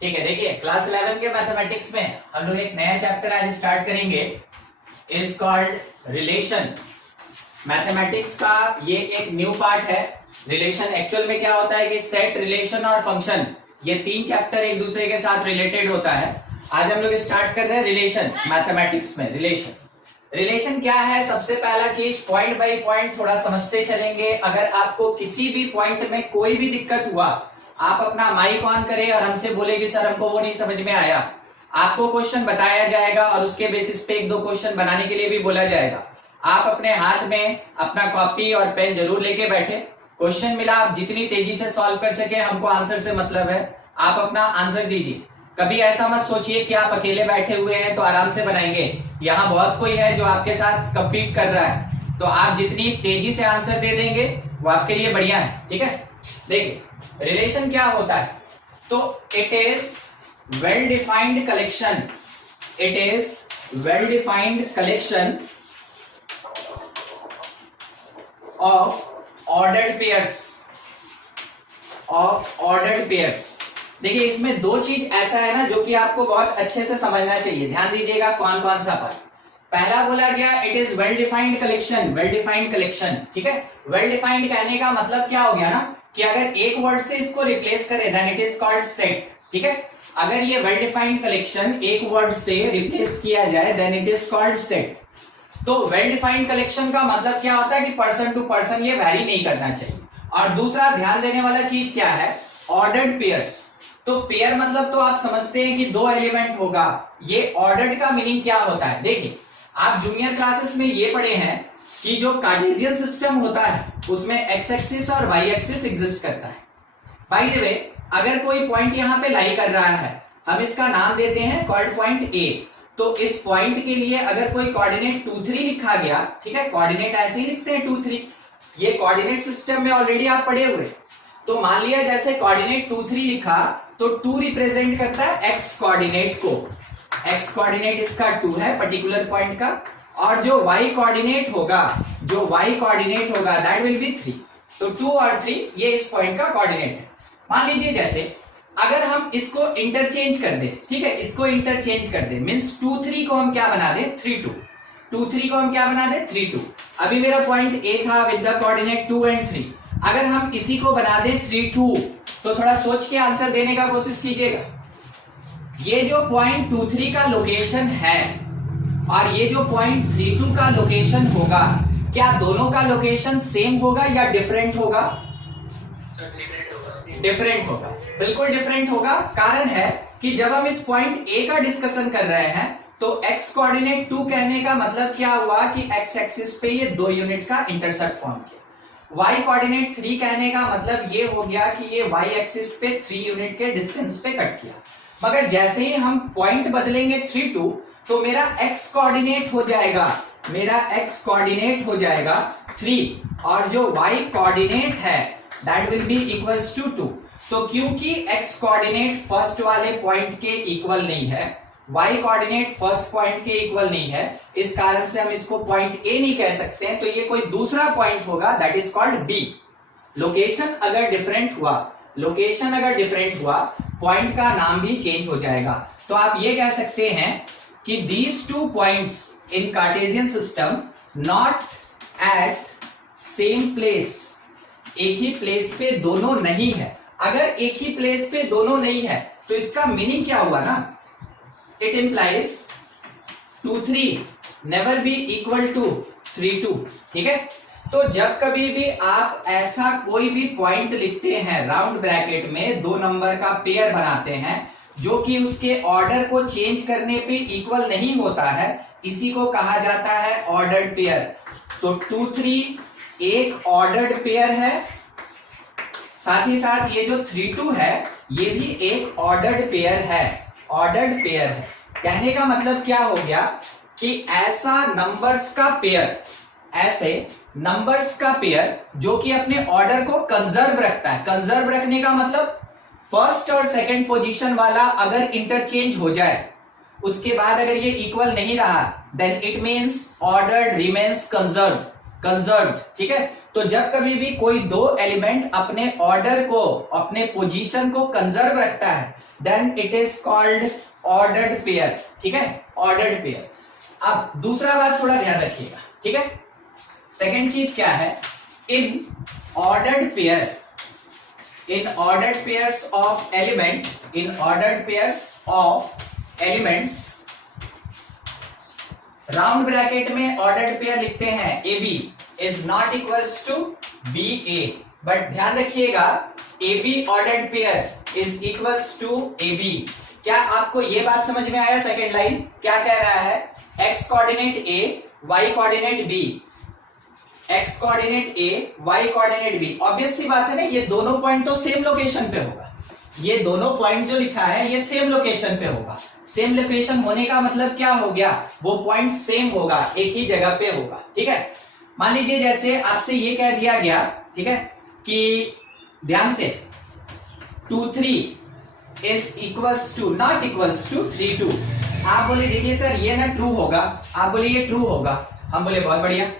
ठीक है, देखिए क्लास 11 के मैथमेटिक्स में हम लोग एक नया चैप्टर आज स्टार्ट करेंगे, इज कॉल्ड रिलेशन। मैथमेटिक्स का ये एक न्यू पार्ट है। रिलेशन एक्चुअल में क्या होता है कि सेट, रिलेशन और फंक्शन, ये तीन चैप्टर एक दूसरे के साथ रिलेटेड होता है। आज हम लोग स्टार्ट कर रहे हैं रिलेशन मैथमेटिक्स में। रिलेशन क्या है? सबसे पहला चीज पॉइंट बाय पॉइंट थोड़ा समझते चलेंगे। अगर आपको किसी भी पॉइंट में कोई भी दिक्कत हुआ, आप अपना माइक ऑन करें और हमसे बोले कि सर हमको वो नहीं समझ में आया, आपको क्वेश्चन बताया जाएगा और उसके बेसिस पे एक दो क्वेश्चन बनाने के लिए भी बोला जाएगा। आप अपने हाथ में अपना कॉपी और पेन जरूर लेके बैठे। क्वेश्चन मिला, आप जितनी तेजी से सॉल्व कर सके, हमको आंसर से मतलब है, आप अपना आंसर दीजिए। कभी ऐसा मत सोचिए कि आप अकेले बैठे हुए हैं तो आराम से बनाएंगे। यहाँ बहुत कोई है जो आपके साथ कम्पीट कर रहा है, तो आप जितनी तेजी से आंसर दे देंगे वो आपके लिए बढ़िया है। ठीक है, देखिए रिलेशन क्या होता है। तो it is well defined collection, it is well defined collection of ordered pairs, of ordered pairs. देखिए इसमें दो चीज ऐसा है ना जो कि आपको बहुत अच्छे से समझना चाहिए। ध्यान दीजिएगा कौन कौन सा पर। पहला बोला गया it is well defined collection, well defined collection. ठीक है, वेल डिफाइंड कहने का मतलब क्या हो गया ना कि अगर एक वर्ड से इसको रिप्लेस करें then it is called set. ठीक है, अगर ये वेल डिफाइंड कलेक्शन एक वर्ड से रिप्लेस किया जाए then it is called set. तो वेल डिफाइंड कलेक्शन का मतलब क्या होता है कि पर्सन टू पर्सन ये वैरी नहीं करना चाहिए। और दूसरा ध्यान देने वाला चीज क्या है, ऑर्डर्ड पेयर्स। तो पेयर मतलब तो आप समझते हैं कि दो एलिमेंट होगा। ये ऑर्डर्ड का मीनिंग क्या होता है? देखिए आप जूनियर क्लासेस में ये पढ़े हैं कि जो कार्टेशियन सिस्टम होता है उसमें एक्स एक्सिस और वाई एक्सिस एग्जिस्ट करता है। बाय द वे, अगर कोई पॉइंट यहाँ पे लाई कर रहा है, हम इसका नाम देते हैं कॉर्ड पॉइंट ए। तो इस पॉइंट के लिए अगर कोई कोऑर्डिनेट 2 3 लिखा गया, ठीक है, कोऑर्डिनेट ऐसे ही लिखते हैं 2 3, ये कोऑर्डिनेट सिस्टम में ऑलरेडी आप पढ़े हुए। तो मान लिया जैसे कोऑर्डिनेट 2 3 लिखा तो 2 रिप्रेजेंट करता है एक्स कोऑर्डिनेट को, एक्स कोऑर्डिनेट इसका 2 है पर्टिकुलर पॉइंट का, और जो y कोऑर्डिनेट होगा, जो y कोऑर्डिनेट होगा दैट विल बी 3। तो 2 और 3 ये इस पॉइंट का कोऑर्डिनेट है। मान लीजिए जैसे अगर हम इसको इंटरचेंज कर दे, ठीक है, इसको इंटरचेंज कर दे मींस 2 3 को हम क्या बना दे 3 2, 2 3 को हम क्या बना दे 3 2। अभी मेरा पॉइंट ए था विद द कोऑर्डिनेट 2 एंड 3, अगर हम इसी को बना दे 3 2, तो थोड़ा सोच के आंसर देने का कोशिश कीजिएगा। ये जो पॉइंट 2 3 का लोकेशन है और ये जो पॉइंट 3 2 का लोकेशन होगा, क्या दोनों का लोकेशन सेम होगा या डिफरेंट होगा? डिफरेंट होगा, बिल्कुल डिफरेंट होगा। कारण है कि जब हम इस पॉइंट ए का डिस्कशन कर रहे हैं तो x कोऑर्डिनेट 2 कहने का मतलब क्या हुआ कि x एक्सिस पे ये 2 यूनिट का इंटरसेप्ट फॉर्म किया। y कोऑर्डिनेट 3 कहने का मतलब ये हो गया कि ये y एक्सिस पे 3 यूनिट के डिस्टेंस पे कट किया। मगर जैसे ही हम पॉइंट बदलेंगे 3 2, तो मेरा x कोऑर्डिनेट हो जाएगा, मेरा x कोऑर्डिनेट हो जाएगा 3 और जो y कोऑर्डिनेट है that will be equals to 2। तो क्योंकि x कोऑर्डिनेट फर्स्ट वाले पॉइंट के इक्वल नहीं है, y कोऑर्डिनेट फर्स्ट पॉइंट के इक्वल नहीं है, इस कारण से हम इसको पॉइंट a नहीं कह सकते हैं, तो ये कोई दूसरा पॉइंट होगा that is called b। Location अगर डिफरेंट हुआ, लोकेशन अगर डिफरेंट हुआ, पॉइंट का नाम भी चेंज हो जाएगा। तो आप ये कह सकते हैं कि these two points in Cartesian system not at same place, एक ही प्लेस पे दोनों नहीं है। अगर एक ही प्लेस पे दोनों नहीं है तो इसका मीनिंग क्या हुआ ना, it implies 2 3 never be equal to 3 2। ठीक है, तो जब कभी भी आप ऐसा कोई भी पॉइंट लिखते हैं राउंड ब्रैकेट में, 2 नंबर का पेयर बनाते हैं जो कि उसके ऑर्डर को चेंज करने पे इक्वल नहीं होता है, इसी को कहा जाता है ऑर्डर्ड पेयर। तो 2 3 एक ऑर्डर्ड पेयर है, साथ ही साथ ये जो 3 2 है ये भी एक ऑर्डर्ड पेयर है, ऑर्डर्ड पेयर है। कहने का मतलब क्या हो गया कि ऐसा नंबर्स का पेयर, ऐसे नंबर्स का पेयर जो कि अपने ऑर्डर को कंजर्व रखता है। कंजर्व रखने का मतलब फर्स्ट और सेकंड पोजीशन वाला अगर इंटरचेंज हो जाए, उसके बाद अगर ये इक्वल नहीं रहा then it means order remains conserved, conserved. ठीक है, तो जब कभी भी कोई दो एलिमेंट अपने ऑर्डर को, अपने पोजीशन को कंजर्व रखता है then it is called ordered pair, ठीक है, ऑर्डर्ड पेयर। अब दूसरा बात थोड़ा ध्यान रखिएगा, ठीक है। सेकेंड चीज क्या है, in ordered pair, in ordered pairs of element, in ordered pairs of elements, round bracket में ऑर्डर्ड पेयर लिखते हैं A B is not equals to B A, but ध्यान रखिएगा A B ordered pair is equals to A B. क्या आपको ये बात समझ में आया? सेकेंड लाइन क्या कह रहा है, X coordinate A Y coordinate B, X coordinate A Y coordinate B. Obvious सी बात है ना, ये दोनों पॉइंट तो सेम लोकेशन पे होगा, ये दोनों पॉइंट जो लिखा है ये सेम लोकेशन पे होगा। सेम लोकेशन होने का मतलब क्या हो गया, वो पॉइंट सेम होगा, एक ही जगह पे होगा, ठीक है। मान लीजिए जैसे आपसे ये कह दिया गया, ठीक है, कि ध्यान से 2 3 is equals to not equals to 3 2। आप बोले देखिए सर ये ना ट्रू होगा, आप बोले ये ट्रू होगा, हम बोले बहुत बढ़िया।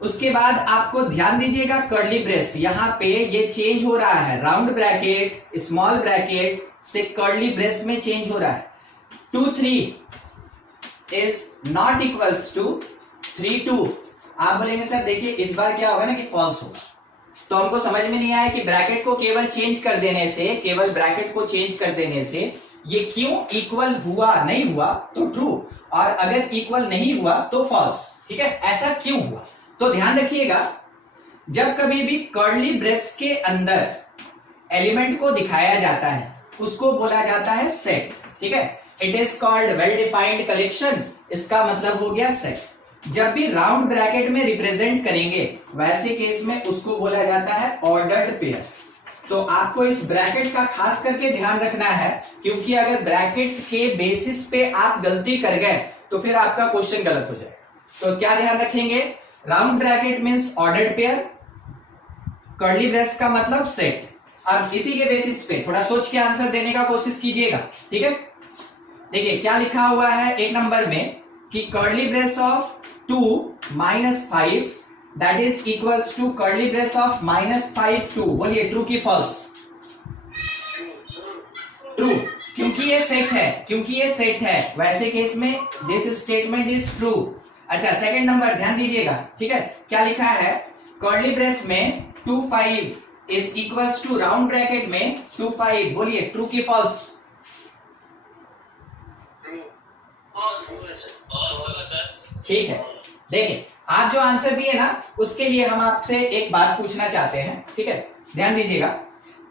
उसके बाद आपको ध्यान दीजिएगा कर्ली ब्रेस, यहां पे ये चेंज हो रहा है, राउंड ब्रैकेट स्मॉल ब्रैकेट से कर्ली ब्रेस में चेंज हो रहा है। 2 3 इज नॉट इक्वल्स टू 3 2। आप बोलेंगे सर देखिए इस बार क्या होगा ना कि फॉल्स होगा, तो हमको समझ में नहीं आया कि ब्रैकेट को केवल चेंज कर देने से, केवल ब्रैकेट को चेंज कर देने से ये क्यों इक्वल हुआ, नहीं हुआ तो ट्रू, और अगर इक्वल नहीं हुआ तो फॉल्स, ठीक है, ऐसा क्यों हुआ। तो ध्यान रखिएगा जब कभी भी कर्ली ब्रेस के अंदर एलिमेंट को दिखाया जाता है उसको बोला जाता है सेट, ठीक है, it is called well defined collection, इसका मतलब हो गया सेट। जब भी राउंड ब्रैकेट में रिप्रेजेंट करेंगे वैसे केस में उसको बोला जाता है ऑर्डर्ड पेयर। तो आपको इस ब्रैकेट का खास करके ध्यान रखना है, क्योंकि अगर ब्रैकेट के बेसिस पे आप गलती कर गए तो फिर आपका क्वेश्चन गलत हो जाएगा। तो क्या ध्यान रखेंगे, round bracket means ordered pair, curly brace का मतलब सेट। अब इसी के बेसिस पे थोड़ा सोच के आंसर देने का कोशिश कीजिएगा, ठीक है। देखिए क्या लिखा हुआ है एक नंबर में कि curly brace of 2 -5 that is equals to curly brace of -5 2। बोलिए ट्रू की फॉल्स? ट्रू, क्योंकि ये सेट है, क्योंकि ये सेट है वैसे केस में दिस स्टेटमेंट इज ट्रू। अच्छा सेकंड नंबर ध्यान दीजिएगा, ठीक है, क्या लिखा है, कर्ली ब्रेस में 2 5 is equals to round bracket में 2 5। बोलिए ट्रू की फॉल्स? ठीक है, देखिए आप जो आंसर दिए ना उसके लिए हम आपसे एक बात पूछना चाहते हैं, ठीक है, ध्यान दीजिएगा।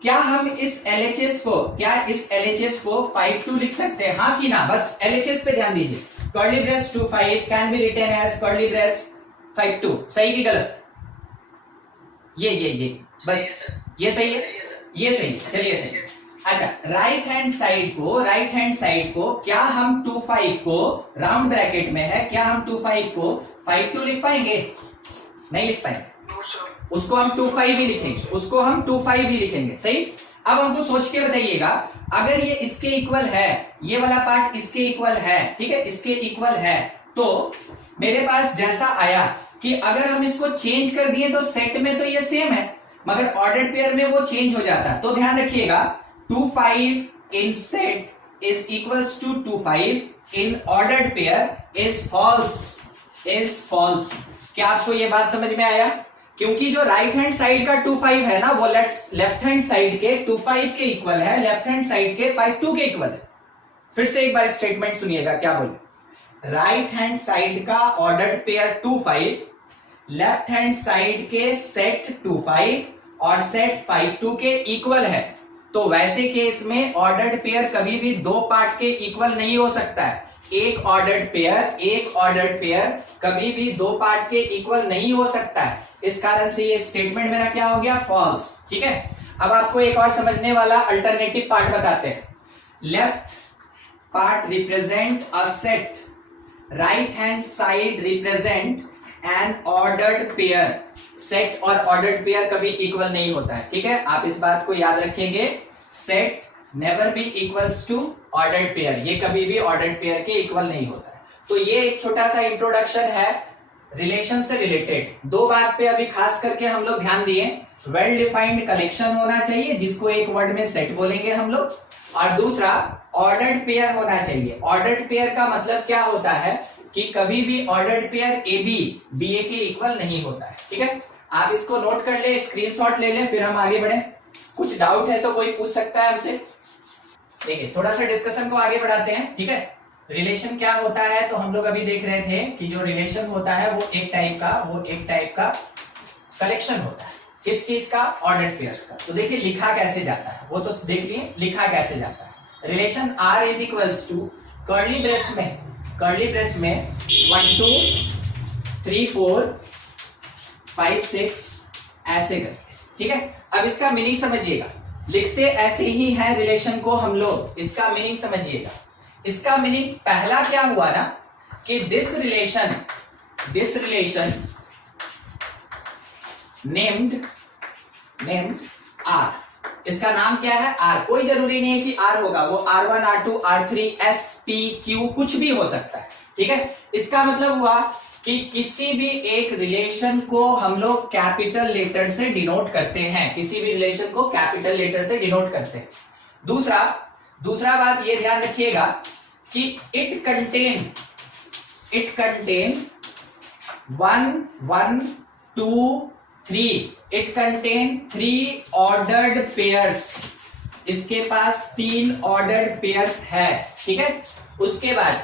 क्या हम इस LHS को, क्या इस LHS को 5 2 लिख सकते हैं, हाँ कि ना? बस LHS पे ध्यान दीजिए। Curly brace 2 5 can be written as curly brace 5 2। सही कि गलत? ये बस ये सही है, ये सही है, चलिए सही है। अच्छा राइट हैंड साइड को क्या हम 2 5 को राउंड ब्रैकेट में है, क्या हम 2 5 को 5 2 लिख पाएंगे? नहीं लिख पाएंगे, उसको हम 2 5 ही लिखेंगे, उसको हम 2 5 ही लिखेंगे, सही। अब हमको सोच के बताइएगा, अगर ये इसके इक्वल है, ये वाला पार्ट इसके इक्वल है, ठीक है, इसके इक्वल है, तो मेरे पास जैसा आया कि अगर हम इसको चेंज कर दिए तो सेट में तो ये सेम है, मगर ऑर्डर्ड पेयर में वो चेंज हो जाता है। तो ध्यान रखिएगा 2 5 in set is equals to 2 5 in ordered pair is false. क्या आपको ये बात समझ में आया? क्योंकि जो राइट हैंड साइड का 2 5 है ना वो लेफ्ट हैंड साइड के 2 5 के इक्वल है, लेफ्ट हैंड साइड के 5 2 के इक्वल है। फिर से एक बार स्टेटमेंट सुनिएगा क्या बोले, राइट हैंड साइड का ordered pair 2 5, left hand side के सेट 2 5 और सेट 5 2 के इक्वल है। तो वैसे केस में ऑर्डर्ड पेयर कभी भी दो पार्ट के इक्वल नहीं हो सकता है। एक ऑर्डर्ड पेयर कभी भी दो पार्ट के इक्वल नहीं हो सकता है। इस कारण से ये स्टेटमेंट मेरा क्या हो गया, फॉल्स, ठीक है। अब आपको एक और समझने वाला अल्टरनेटिव पार्ट बताते हैं। Left part represent a set, right hand side represent N ordered pair. Set और ऑर्डर्ड पेयर कभी इक्वल नहीं होता है, ठीक है, आप इस बात को याद रखेंगे। Set never be equals to ordered pair, ये कभी भी ऑर्डर्ड पेयर के इक्वल नहीं होता है। तो ये एक छोटा सा इंट्रोडक्शन है रिलेशन से रिलेटेड। दो बात पे अभी खास करके हम लोग ध्यान दिए, वेल डिफाइंड कलेक्शन होना चाहिए जिसको एक वर्ड में सेट बोलेंगे हम लोग, और दूसरा ऑर्डर्ड पेयर होना चाहिए। ऑर्डर्ड पेयर का मतलब क्या होता है कि कभी भी ordered pair A B B A के इक्वल नहीं होता है। ठीक है, आप इसको नोट कर ले, स्क्रीनशॉट ले लें, फिर हम आगे बढ़े। कुछ डाउट है तो कोई पूछ सकता है हमसे। देखिए थोड़ा सा डिस्कशन को आगे बढ़ाते हैं। ठीक है, रिलेशन क्या होता है, तो हम लोग अभी देख रहे थे कि जो रिलेशन होता है वो एक टाइप का कलेक्शन होता है। किस चीज का? ऑर्डर्ड पेयर का। तो देखिए लिखा कैसे जाता है वो तो देख लिए, लिखा कैसे जाता है। Relation R is equals to curly brace में 1 2 3 4 5 6 ऐसे करके। ठीक है, अब इसका मीनिंग समझिएगा। लिखते ऐसे ही है रिलेशन को हम लोग, इसका मीनिंग समझिएगा। इसका मीनिंग पहला क्या हुआ ना कि दिस रिलेशन नेम्ड आर। इसका नाम क्या है? आर। कोई जरूरी नहीं है कि आर होगा, वो R1 R2 R3 S P Q कुछ भी हो सकता है। ठीक है, इसका मतलब हुआ कि किसी भी एक रिलेशन को हम लोग कैपिटल लेटर से डिनोट करते हैं, किसी भी रिलेशन को कैपिटल लेटर से डिनोट करते हैं। दूसरा बात ये ध्यान रखिएगा कि it contain 1 1 2 3, it contain 3 ordered pairs. इसके पास 3 ऑर्डर्ड पेयर्स है। ठीक है, उसके बाद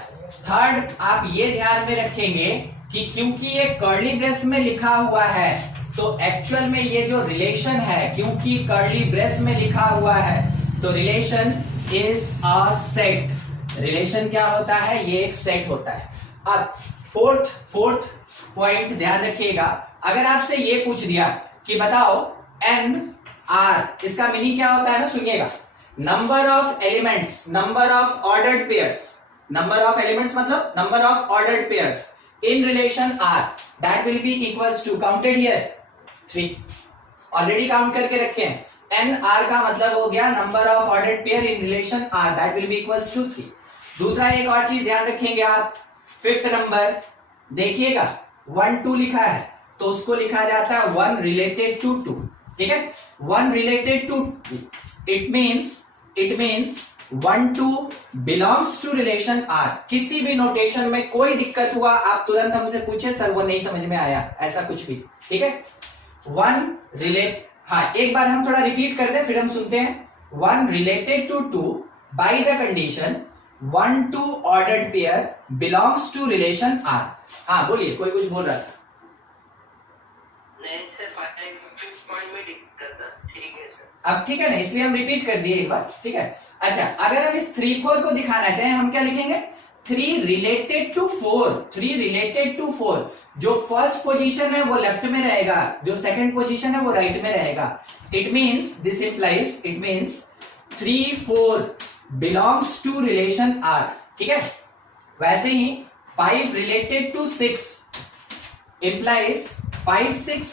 थर्ड आप ये ध्यान में रखेंगे कि क्योंकि ये कर्ली ब्रेस में लिखा हुआ है तो एक्चुअल में ये जो रिलेशन है, क्योंकि कर्ली ब्रेस में लिखा हुआ है तो relation is a set. Relation क्या होता है? ये एक सेट होता है। अब फोर्थ पॉइंट ध्यान रखिएगा। अगर आपसे ये पूछ दिया कि बताओ एन आर, इसका मीनिंग क्या होता है ना, सुनिएगा। Number of elements, number of ordered pairs, number of elements मतलब number of ordered pairs in relation R that will be equals to counted here 3, already count करके रखे हैं। n R का मतलब हो गया number of ordered pair in relation R that will be equals to 3। दूसरा एक और चीज ध्यान रखेंगे आप, फिफ्थ नंबर देखिएगा 1 2 लिखा है तो उसको लिखा जाता है 1 रिलेटेड टू 2। ठीक है, 1 related to 2 it means 1 2 belongs to relation R. किसी भी नोटेशन में कोई दिक्कत हुआ आप तुरंत हमसे पूछे सर वो नहीं समझ में आया, ऐसा कुछ भी। ठीक है, 1 रिलेट, हाँ एक बार हम थोड़ा रिपीट कर दें फिर हम सुनते हैं। 1 related to 2 by the condition 1 2 ordered pair belongs to relation R. हाँ बोलिए, कोई कुछ बोल रहा था। नहीं सर, पॉइंट में दिक्कत था। ठीक है सर, अब ठीक है ना, इसलिए हम रिपीट कर दिए एक बार। ठीक है, अच्छा अगर हम इस 3 4 को दिखाना चाहें हम क्या लिखेंगे? 3 रिलेटेड टू 4, 3 रिलेटेड टू 4। जो फर्स्ट पोजीशन है वो लेफ्ट में रहेगा, जो सेकंड पोजीशन है वो राइट में रहेगा। It means this implies, it means 3 4 belongs to relation R. ठीक है, वैसे ही 5 related to 6 implies 5 6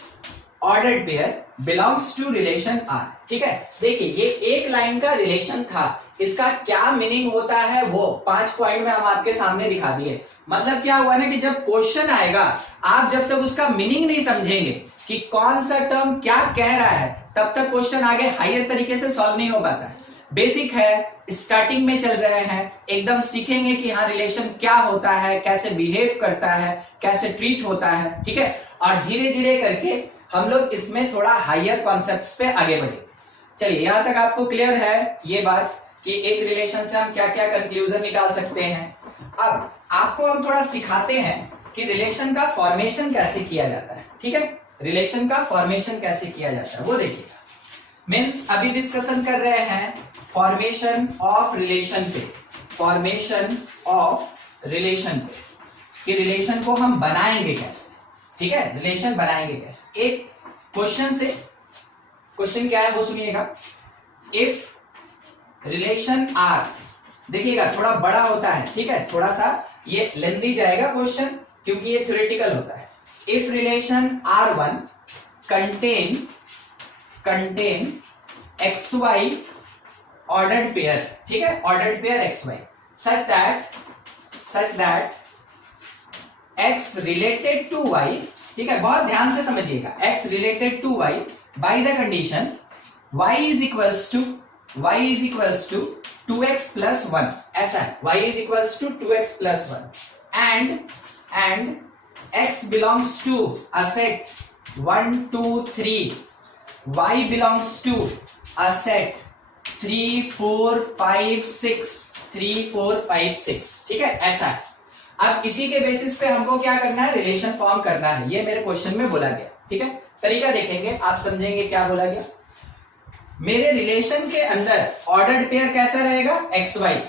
ordered pair belongs to relation R. ठीक है, देखिए ये एक लाइन का रिलेशन था, इसका क्या मीनिंग होता है वो 5 पॉइंट में हम आपके सामने दिखा दिए। मतलब क्या हुआ ना कि जब क्वेश्चन आएगा आप जब तक उसका मीनिंग नहीं समझेंगे कि कौन सा टर्म क्या कह रहा है तब तक क्वेश्चन आगे हायर तरीके से सॉल्व नहीं हो पाता है। बेसिक है, स्टार्टिंग में चल रहे हैं, एकदम सीखेंगे कि हाँ रिलेशन क्या होता है, कैसे बिहेव करता है, कैसे ट्रीट होता है। ठीक है, और धीरे धीरे करके हम लोग इसमें थोड़ा हायर कॉन्सेप्ट्स पे आगे बढ़ेंगे। चलिए यहां तक आपको क्लियर है ये बात कि एक रिलेशन से हम क्या क्या कंक्लूजन निकाल सकते हैं। अब आपको हम थोड़ा सिखाते हैं कि रिलेशन का फॉर्मेशन कैसे किया जाता है। ठीक है, रिलेशन का फॉर्मेशन कैसे किया जाता है वो देखिएगा। मीन्स अभी डिस्कशन कर रहे हैं फॉर्मेशन ऑफ रिलेशन पे, फॉर्मेशन ऑफ रिलेशन पे कि रिलेशन को हम बनाएंगे कैसे। ठीक है, रिलेशन बनाएंगे कैसे। एक क्वेश्चन से, क्वेश्चन क्या है वो सुनिएगा। इफ रिलेशन आर, देखिएगा थोड़ा बड़ा होता है। ठीक है, थोड़ा सा ये लेंदी जाएगा क्वेश्चन क्योंकि ये थ्योरेटिकल होता है। If relation R1 contain XY ordered pair, ठीक है, ordered pair XY such that X related to Y, ठीक है, बहुत ध्यान से समझिएगा, X related to Y by the condition Y is equals to 2x plus 1, ऐसा है, y is equals to 2x plus 1 and x belongs to a set 1 2 3, y belongs to a set 3 4 5 6, 3 4 5 6, ठीक है, ऐसा है। अब इसी के बेसिस पे हमको क्या करना है, रिलेशन फॉर्म करना है, ये मेरे क्वेश्चन में बोला गया, ठीक है। तरीका देखेंगे, आप समझेंगे क्या बोला गया। मेरे रिलेशन के अंदर ऑर्डर्ड पेयर कैसा रहेगा, एक्स वाई।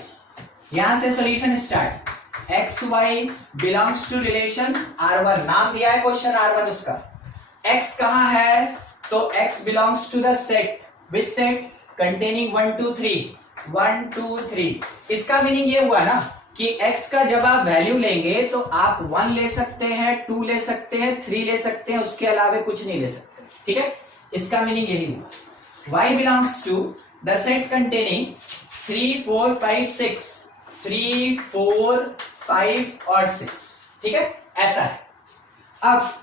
यहां से solution start. X y belongs to relation R1, नाम दिया है क्वेश्चन R1 उसका। एक्स कहां है, तो x belongs to the set, which set, containing 1 2 3, 1 2 3। इसका मीनिंग ये हुआ ना कि x का जब आप वैल्यू लेंगे तो आप 1 ले सकते हैं, 2 ले सकते हैं, 3 ले सकते हैं, उसके अलावा कुछ नहीं ले सकते, ठीक है। इसका मीनिंग यही हुआ। y belongs to the set containing 3 4 5 6, 3 4 5 और 6, ठीक है, ऐसा है। अब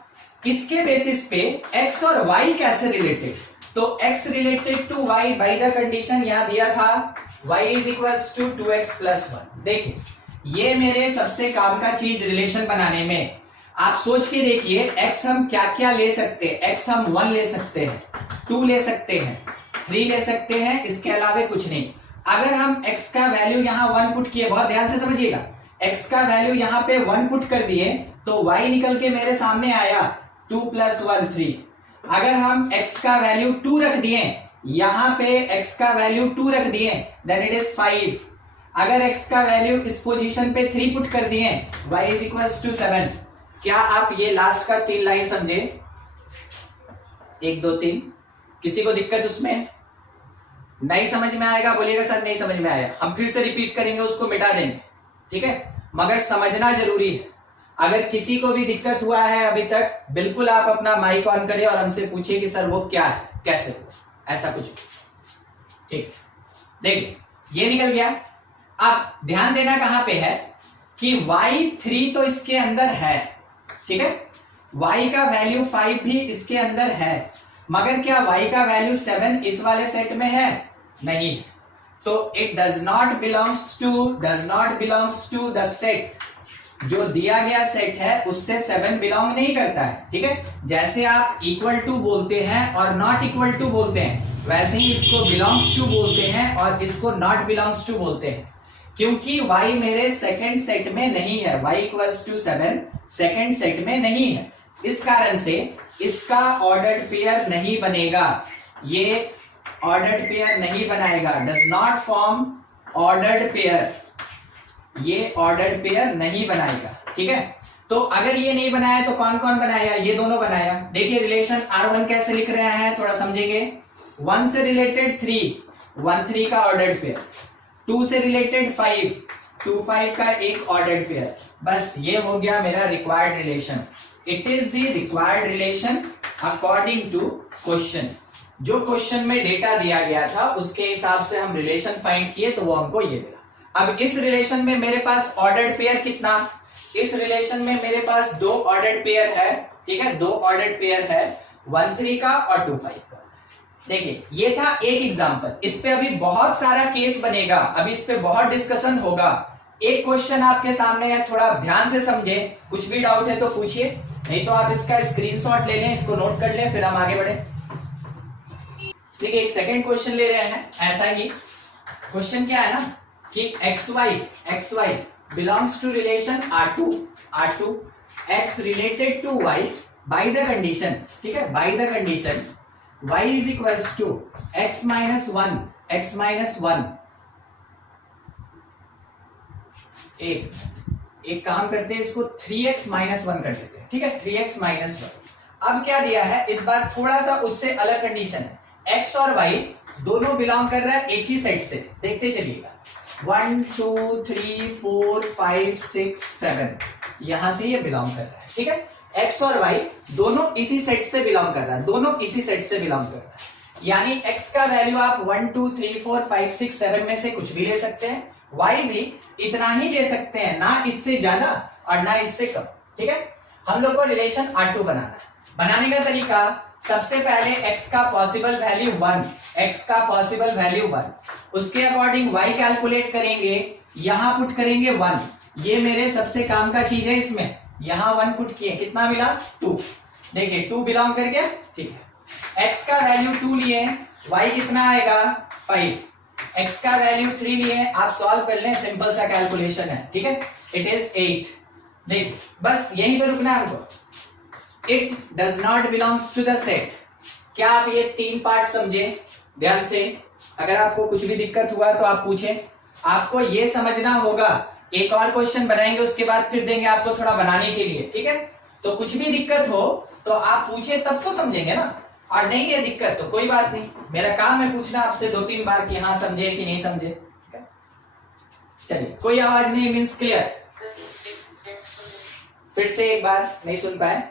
इसके बेसिस पे x और y कैसे रिलेटेड, तो x related to y by the condition यहां दिया था, y is equals to 2x plus 1। देखिए ये मेरे सबसे काम का चीज रिलेशन बनाने में। आप सोच के देखिए, x हम क्या क्या ले सकते हैं, x हम 1 ले सकते हैं, 2 ले सकते हैं, 3 ले सकते हैं, इसके अलावा कुछ नहीं। अगर हम x का वैल्यू यहाँ 1 पुट किए, बहुत ध्यान से समझिएगा, x का वैल्यू यहाँ पे 1 पुट कर दिए तो y निकल के मेरे सामने आया 2 प्लस 1 3। अगर हम x का वैल्यू 2 रख दिए, यहाँ पे x का वैल्यू 2 रख दिए, देन इट इज 5। अगर x का वैल्यू इस पोजीशन पे 3 पुट कर दिए, y इज इक्वल्स टू 7। क्या आप ये लास्ट का 3 लाइन समझे, 1 2 3, किसी को दिक्कत उसमें नहीं समझ में आएगा, बोलिएगा सर नहीं समझ में आया, हम फिर से रिपीट करेंगे, उसको मिटा देंगे, ठीक है, मगर समझना जरूरी है। अगर किसी को भी दिक्कत हुआ है अभी तक, बिल्कुल आप अपना माइक ऑन करें और हमसे पूछिए कि सर वो क्या है, कैसे हुआ, ऐसा कुछ, ठीक। देखिए ये निकल गया। अब ध्यान देना कहां पे है कि y3 तो इसके अंदर है, ठीक है, y का वैल्यू 5 भी इसके अंदर है, मगर क्या y का वैल्यू 7 इस वाले सेट में है, नहीं, तो it does not belongs to the set, जो दिया गया सेट है उससे 7 बिलोंग नहीं करता है, ठीक है। जैसे आप इक्वल टू बोलते हैं और नॉट इक्वल टू बोलते हैं, वैसे ही इसको बिलोंग्स टू बोलते हैं और इसको नॉट बिलोंग्स टू बोलते हैं, क्योंकि y मेरे सेकंड सेट में नहीं है, y equals to 7 second set में नहीं है, इस कारण से इसका ऑर्डर्ड पेयर नहीं बनेगा, ये ऑर्डर्ड पेयर नहीं बनाएगा, does not form ordered pair, ये ऑर्डर्ड पेयर नहीं बनाएगा, ठीक है। तो अगर ये नहीं बनाया तो कौन कौन बनाया, ये दोनों बनाया। देखिए रिलेशन R1 कैसे लिख रहे हैं, थोड़ा समझेंगे। 1 से रिलेटेड 3, 1 3 का ऑर्डर्ड पेयर, 2 से रिलेटेड 5, 2 5 का एक ऑर्डर्ड पेयर, बस ये हो गया मेरा required relation. It is the required relation according to question. जो क्वेश्चन में डेटा दिया गया था उसके हिसाब से हम रिलेशन फाइंड किए तो वो हमको ये मिला। अब इस रिलेशन में मेरे पास ऑर्डर्ड पेयर कितना, इस रिलेशन में मेरे पास 2 ऑर्डर्ड पेयर है, ठीक है, 2 ऑर्डर्ड पेयर है, 1 3 का और 2 5 का। देखिए ये था एक एग्जांपल, इस पे अभी बहुत सारा केस बनेगा, अभी इस पे बहुत डिस्कशन होगा। एक क्वेश्चन आपके सामने है, थोड़ा ध्यान से समझे, कुछ भी डाउट है तो पूछिए, नहीं तो आप इसका स्क्रीनशॉट ले लें, इसको नोट कर लें, फिर हम आगे बढ़े। देखिए एक सेकंड क्वेश्चन ले रहे हैं, ऐसा ही क्वेश्चन क्या है ना कि xy belongs to relation R2 x related to y by the condition, ठीक है, by the condition y is equals to x minus 1 एक काम करते हैं, इसको 3x minus 1 कर देते हैं, ठीक है, 3x minus 1। अब क्या दिया है, इस बार थोड़ा सा उससे अलग कंडीशन है, x और y दोनों बिलोंग कर रहा है एक ही सेट से, देखते चलिएगा 1 2 3 4 5 6 7, यहां से ये बिलोंग कर रहा है, ठीक है। x और y दोनों इसी सेट से बिलोंग कर रहा है, दोनों इसी सेट से बिलोंग कर रहा है, यानी x का वैल्यू आप 1 2 3 4 5 6 7 में से कुछ भी ले सकते हैं, y भी इतना ही ले सकते हैं, ना इससे ज्यादा और ना इससे कम, ठीक है। हम लोग को रिलेशन R2 बनाना है। बनाने का तरीका सबसे पहले x का पॉसिबल वैल्यू 1, x का पॉसिबल वैल्यू 1, उसके अकॉर्डिंग y कैलकुलेट करेंगे, यहां पुट करेंगे 1, ये मेरे सबसे काम का चीज है। इसमें यहां 1 पुट किए, कितना मिला 2, देखिए 2 बिलोंग कर गया, ठीक है। x का वैल्यू 2 लिए, y कितना आएगा 5, x का वैल्यू 3 लिए, आप सॉल्व कर लें, सिंपल सा कैलकुलेशन है, ठीक है, इट इज 8। देखिए बस यहीं पे रुकना है हमको। It does not belongs to the set. क्या आप ये 3 पार्ट समझे ध्यान से? अगर आपको कुछ भी दिक्कत हुआ तो आप पूछें। आपको ये समझना होगा, एक और क्वेश्चन बनाएंगे उसके बाद फिर देंगे आपको थोड़ा बनाने के लिए, ठीक है। तो कुछ भी दिक्कत हो तो आप पूछे, तब तो समझेंगे ना, और नहीं है दिक्कत तो कोई बात नहीं, मेरा काम है पूछना आपसे 2-3 बार कि हाँ समझे कि नहीं समझे, ठीक है। चलिए, कोई आवाज नहीं, मीन्स क्लियर। फिर से एक बार, नहीं सुन पाए?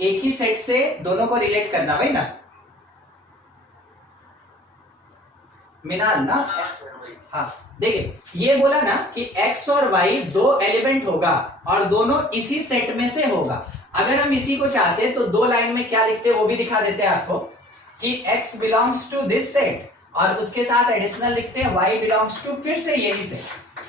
एक ही सेट से दोनों को रिलेट करना, भाई ना मिनाल ना। हाँ देखिए, ये बोला ना कि x और y 2 एलिमेंट होगा और दोनों इसी सेट में से होगा। अगर हम इसी को चाहते तो 2 लाइन में क्या लिखते वो भी दिखा देते हैं आपको कि x belongs to this set, और उसके साथ एडिशनल लिखते हैं y बिलोंग्स टू फिर से यही सेट।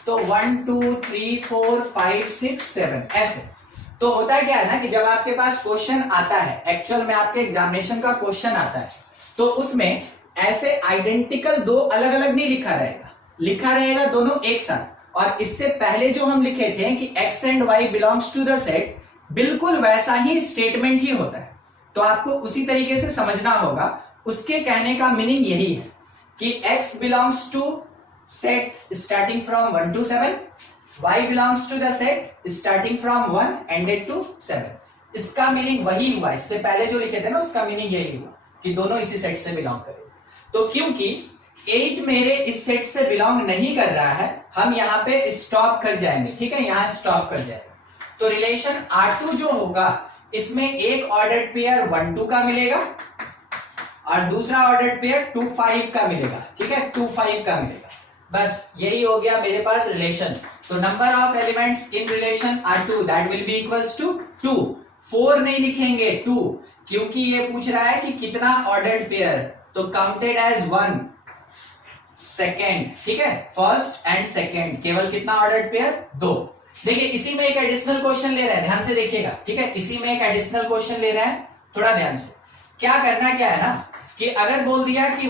तो 1 2 3 4 5 6 7 ऐसे। तो होता क्या है ना कि जब आपके पास क्वेश्चन आता है, एक्चुअल में आपके एग्जामिनेशन का क्वेश्चन आता है, तो उसमें ऐसे आइडेंटिकल 2 अलग अलग नहीं लिखा रहेगा, लिखा रहेगा दोनों एक साथ। और इससे पहले जो हम लिखे थे कि x and y belongs to the set, बिल्कुल वैसा ही स्टेटमेंट ही होता है। तो आपको उसी तरीके से समझना होगा। उसके कहने का मीनिंग यही है कि x belongs to set starting from 1 to 7, y belongs to the set starting from 1 ended to 7। इसका मीनिंग वही हुआ, इससे पहले जो लिखे थे ना उसका मीनिंग यही हुआ कि दोनों इसी सेट से बिलोंग करेंगे। तो क्योंकि 8 मेरे इस सेट से बिलोंग नहीं कर रहा है, हम यहाँ पे स्टॉप कर जाएंगे, ठीक है, यहाँ स्टॉप कर जाएंगे। तो रिलेशन R2 जो होगा, इसमें एक ऑर्डर्ड पेयर 1 2 का मिलेगा और दूसरा ऑर्डर्ड पेयर 2 5 का मिलेगा, ठीक है, 2 5 का मिलेगा। बस यही हो गया मेरे पास रिलेशन। तो number of elements in relation R2 that will be equals to 2। 4 नहीं लिखेंगे 2, क्योंकि ये पूछ रहा है कि कितना ऑर्डर्ड पेयर, तो काउंटेड एज 1 सेकेंड, ठीक है, फर्स्ट एंड सेकेंड, केवल कितना ऑर्डर्ड पेयर 2। देखिए इसी में एक एडिशनल क्वेश्चन ले रहे हैं, ध्यान से देखिएगा, ठीक है, इसी में एक एडिशनल क्वेश्चन ले रहे हैं, थोड़ा ध्यान से। क्या करना क्या है ना कि अगर बोल दिया कि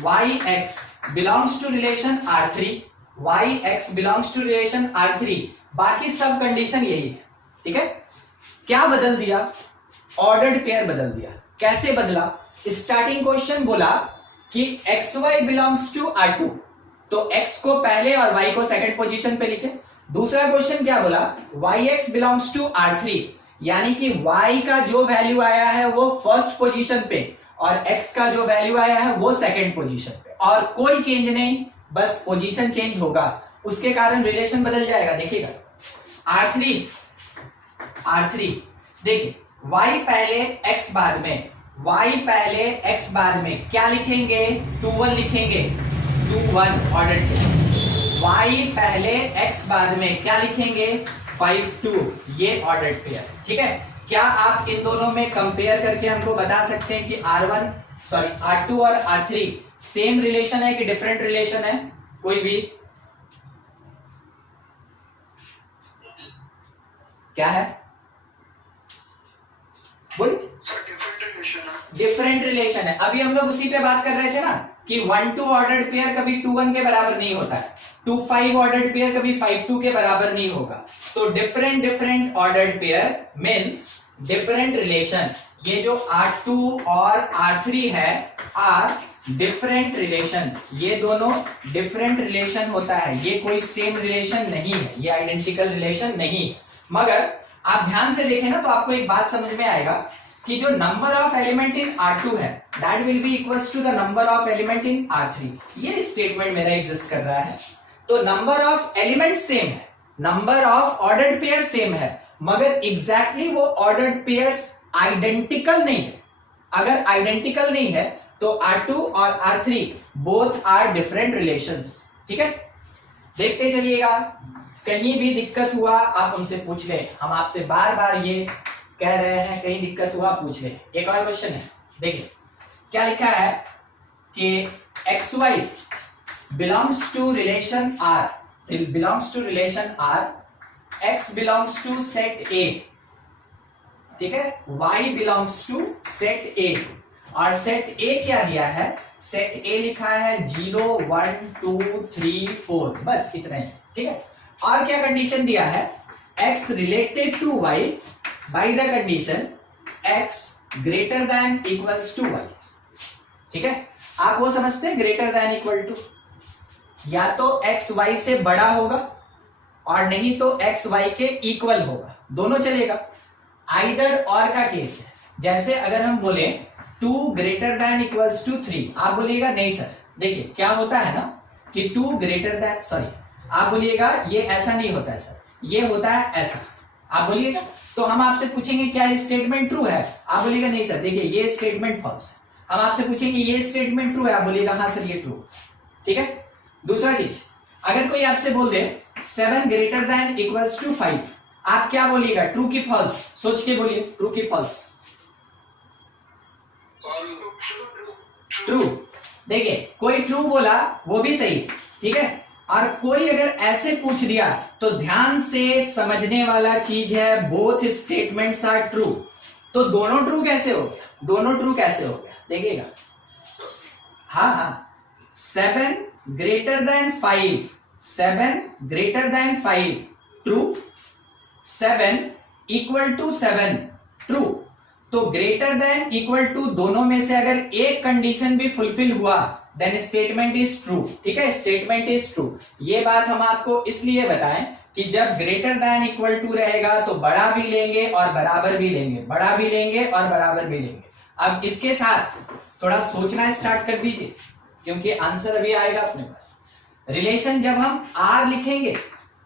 yx belongs to relation R3, yx belongs to relation R3, बाकी सब कंडीशन यही है, ठीक है। क्या बदल दिया? ऑर्डर्ड पेयर बदल दिया। कैसे बदला? स्टार्टिंग क्वेश्चन बोला कि xy बिलोंग्स टू R2, तो x को पहले और y को सेकंड पोजीशन पे लिखे। दूसरा क्वेश्चन क्या बोला? yx बिलोंग्स टू R3, यानी कि y का जो वैल्यू आया है वो फर्स्ट पोजीशन पे और x का जो वैल्यू आया है वो सेकंड पोजीशन पे, और कोई चेंज नहीं, बस पोजीशन चेंज होगा, उसके कारण रिलेशन बदल जाएगा। देखिएगा R3 देखिए, y पहले x बाद में, y पहले x बाद में क्या लिखेंगे? 2 1 लिखेंगे, 2 1 ऑर्डर पे। y पहले x बाद में क्या लिखेंगे? 5 2, ये ऑर्डर्ड पेयर, ठीक है। क्या आप इन दोनों में कंपेयर करके हमको बता सकते हैं कि R2 और R3 सेम रिलेशन है कि डिफरेंट रिलेशन है? कोई भी क्या है? बोल। डिफरेंट रिलेशन है। अभी हम लोग उसी पे बात कर रहे थे ना कि 1 2 ऑर्डर्ड पेयर कभी 2 1 के बराबर नहीं होता है, 2 5 ऑर्डर्ड पेयर कभी 5 2 के बराबर नहीं होगा। तो different ordered pair means different relation. ये जो R2 और R3 है आर डिफरेंट रिलेशन, ये दोनों डिफरेंट रिलेशन होता है, ये कोई सेम रिलेशन नहीं है, ये आइडेंटिकल रिलेशन नहीं है। मगर आप ध्यान से देखें ना तो आपको एक बात समझ में आएगा कि जो number of element in R2 है that will be equals to the number of element in R3। ये स्टेटमेंट मेरा एग्जिस्ट कर रहा है। तो नंबर ऑफ एलिमेंट सेम है, number of ordered pair same है, मगर एग्जैक्टली वो ऑर्डर्ड पेयर्स आइडेंटिकल नहीं है। अगर आइडेंटिकल नहीं है, तो R2 और R3 both are different relations, ठीक है। देखते चलिएगा, कहीं भी दिक्कत हुआ आप हमसे पूछ ले, हम आपसे बार बार ये कह रहे हैं, कहीं दिक्कत हुआ पूछ ले। एक और क्वेश्चन है, देखिए क्या लिखा है कि x y belongs to relation R, belongs to relation R, x belongs to set A, ठीक है, y belongs to set A, और सेट ए क्या दिया है, सेट ए लिखा है 0 1 2 3 4, बस इतना ही, ठीक है। और क्या कंडीशन दिया है, x related to y by the condition x greater than equals to y, ठीक है। आप वो समझते हैं ग्रेटर देन इक्वल टू, या तो x y से बड़ा होगा और नहीं तो x y के इक्वल होगा, दोनों चलेगा। आइदर और का केस है, जैसे अगर हम बोले 2 ग्रेटर देन इक्वल्स टू 3, आप बोलिएगा नहीं सर, देखिए क्या होता है ना कि 2 ग्रेटर देन, सॉरी आप बोलिएगा ये ऐसा नहीं होता है सर, ये होता है ऐसा, आप बोलिएगा। तो हम आपसे पूछेंगे क्या ये स्टेटमेंट ट्रू है, आप बोलिएगा नहीं सर, देखिए ये स्टेटमेंट फॉल्स है। हम आपसे पूछेंगे ये स्टेटमेंट ट्रू है, आप बोलिएगा हाँ सर ये ट्रू, ठीक है। दूसरा चीज, अगर कोई आपसे बोल दे 7 ग्रेटर देन इक्वल्स टू 5, आप क्या बोलिएगा, ट्रू की फॉल्स, सोच के बोलिए, ट्रू की फॉल्स। ट्रू, देखिए कोई ट्रू बोला वो भी सही, ठीक है। और कोई अगर ऐसे पूछ दिया तो ध्यान से समझने वाला चीज है, बोथ स्टेटमेंट्स आर ट्रू, तो दोनों ट्रू कैसे हो गया, दोनों ट्रू कैसे हो गया, देखिएगा। हाँ 7 greater than 5, 7 greater than 5 true, 7 equal to 7 true. तो ग्रेटर देन इक्वल टू दोनों में से अगर एक कंडीशन भी फुलफिल हुआ देन स्टेटमेंट इज ट्रू, ठीक है, स्टेटमेंट इज ट्रू। ये बात हम आपको इसलिए बताएं कि जब ग्रेटर देन इक्वल टू रहेगा तो बड़ा भी लेंगे और बराबर भी लेंगे, बड़ा भी लेंगे और बराबर भी लेंगे। अब इसके साथ थोड़ा सोचना स्टार्ट कर दीजिए, क्योंकि आंसर अभी आएगा अपने पास। रिलेशन जब हम आर लिखेंगे,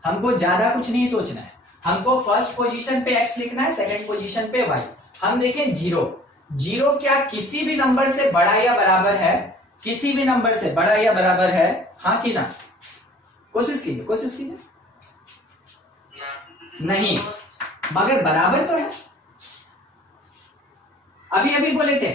हमको ज्यादा कुछ नहीं सोचना है, हमको फर्स्ट पोजीशन पे x लिखना है, सेकंड पोजीशन पे y। हम देखें 0, 0 क्या किसी भी नंबर से बड़ा या बराबर है, किसी भी नंबर से बड़ा या बराबर है, हाँ कि ना, कोशिश कीजिए, कोशिश कीजिए। नहीं, मगर बराबर तो है। अभी अभी बोले थे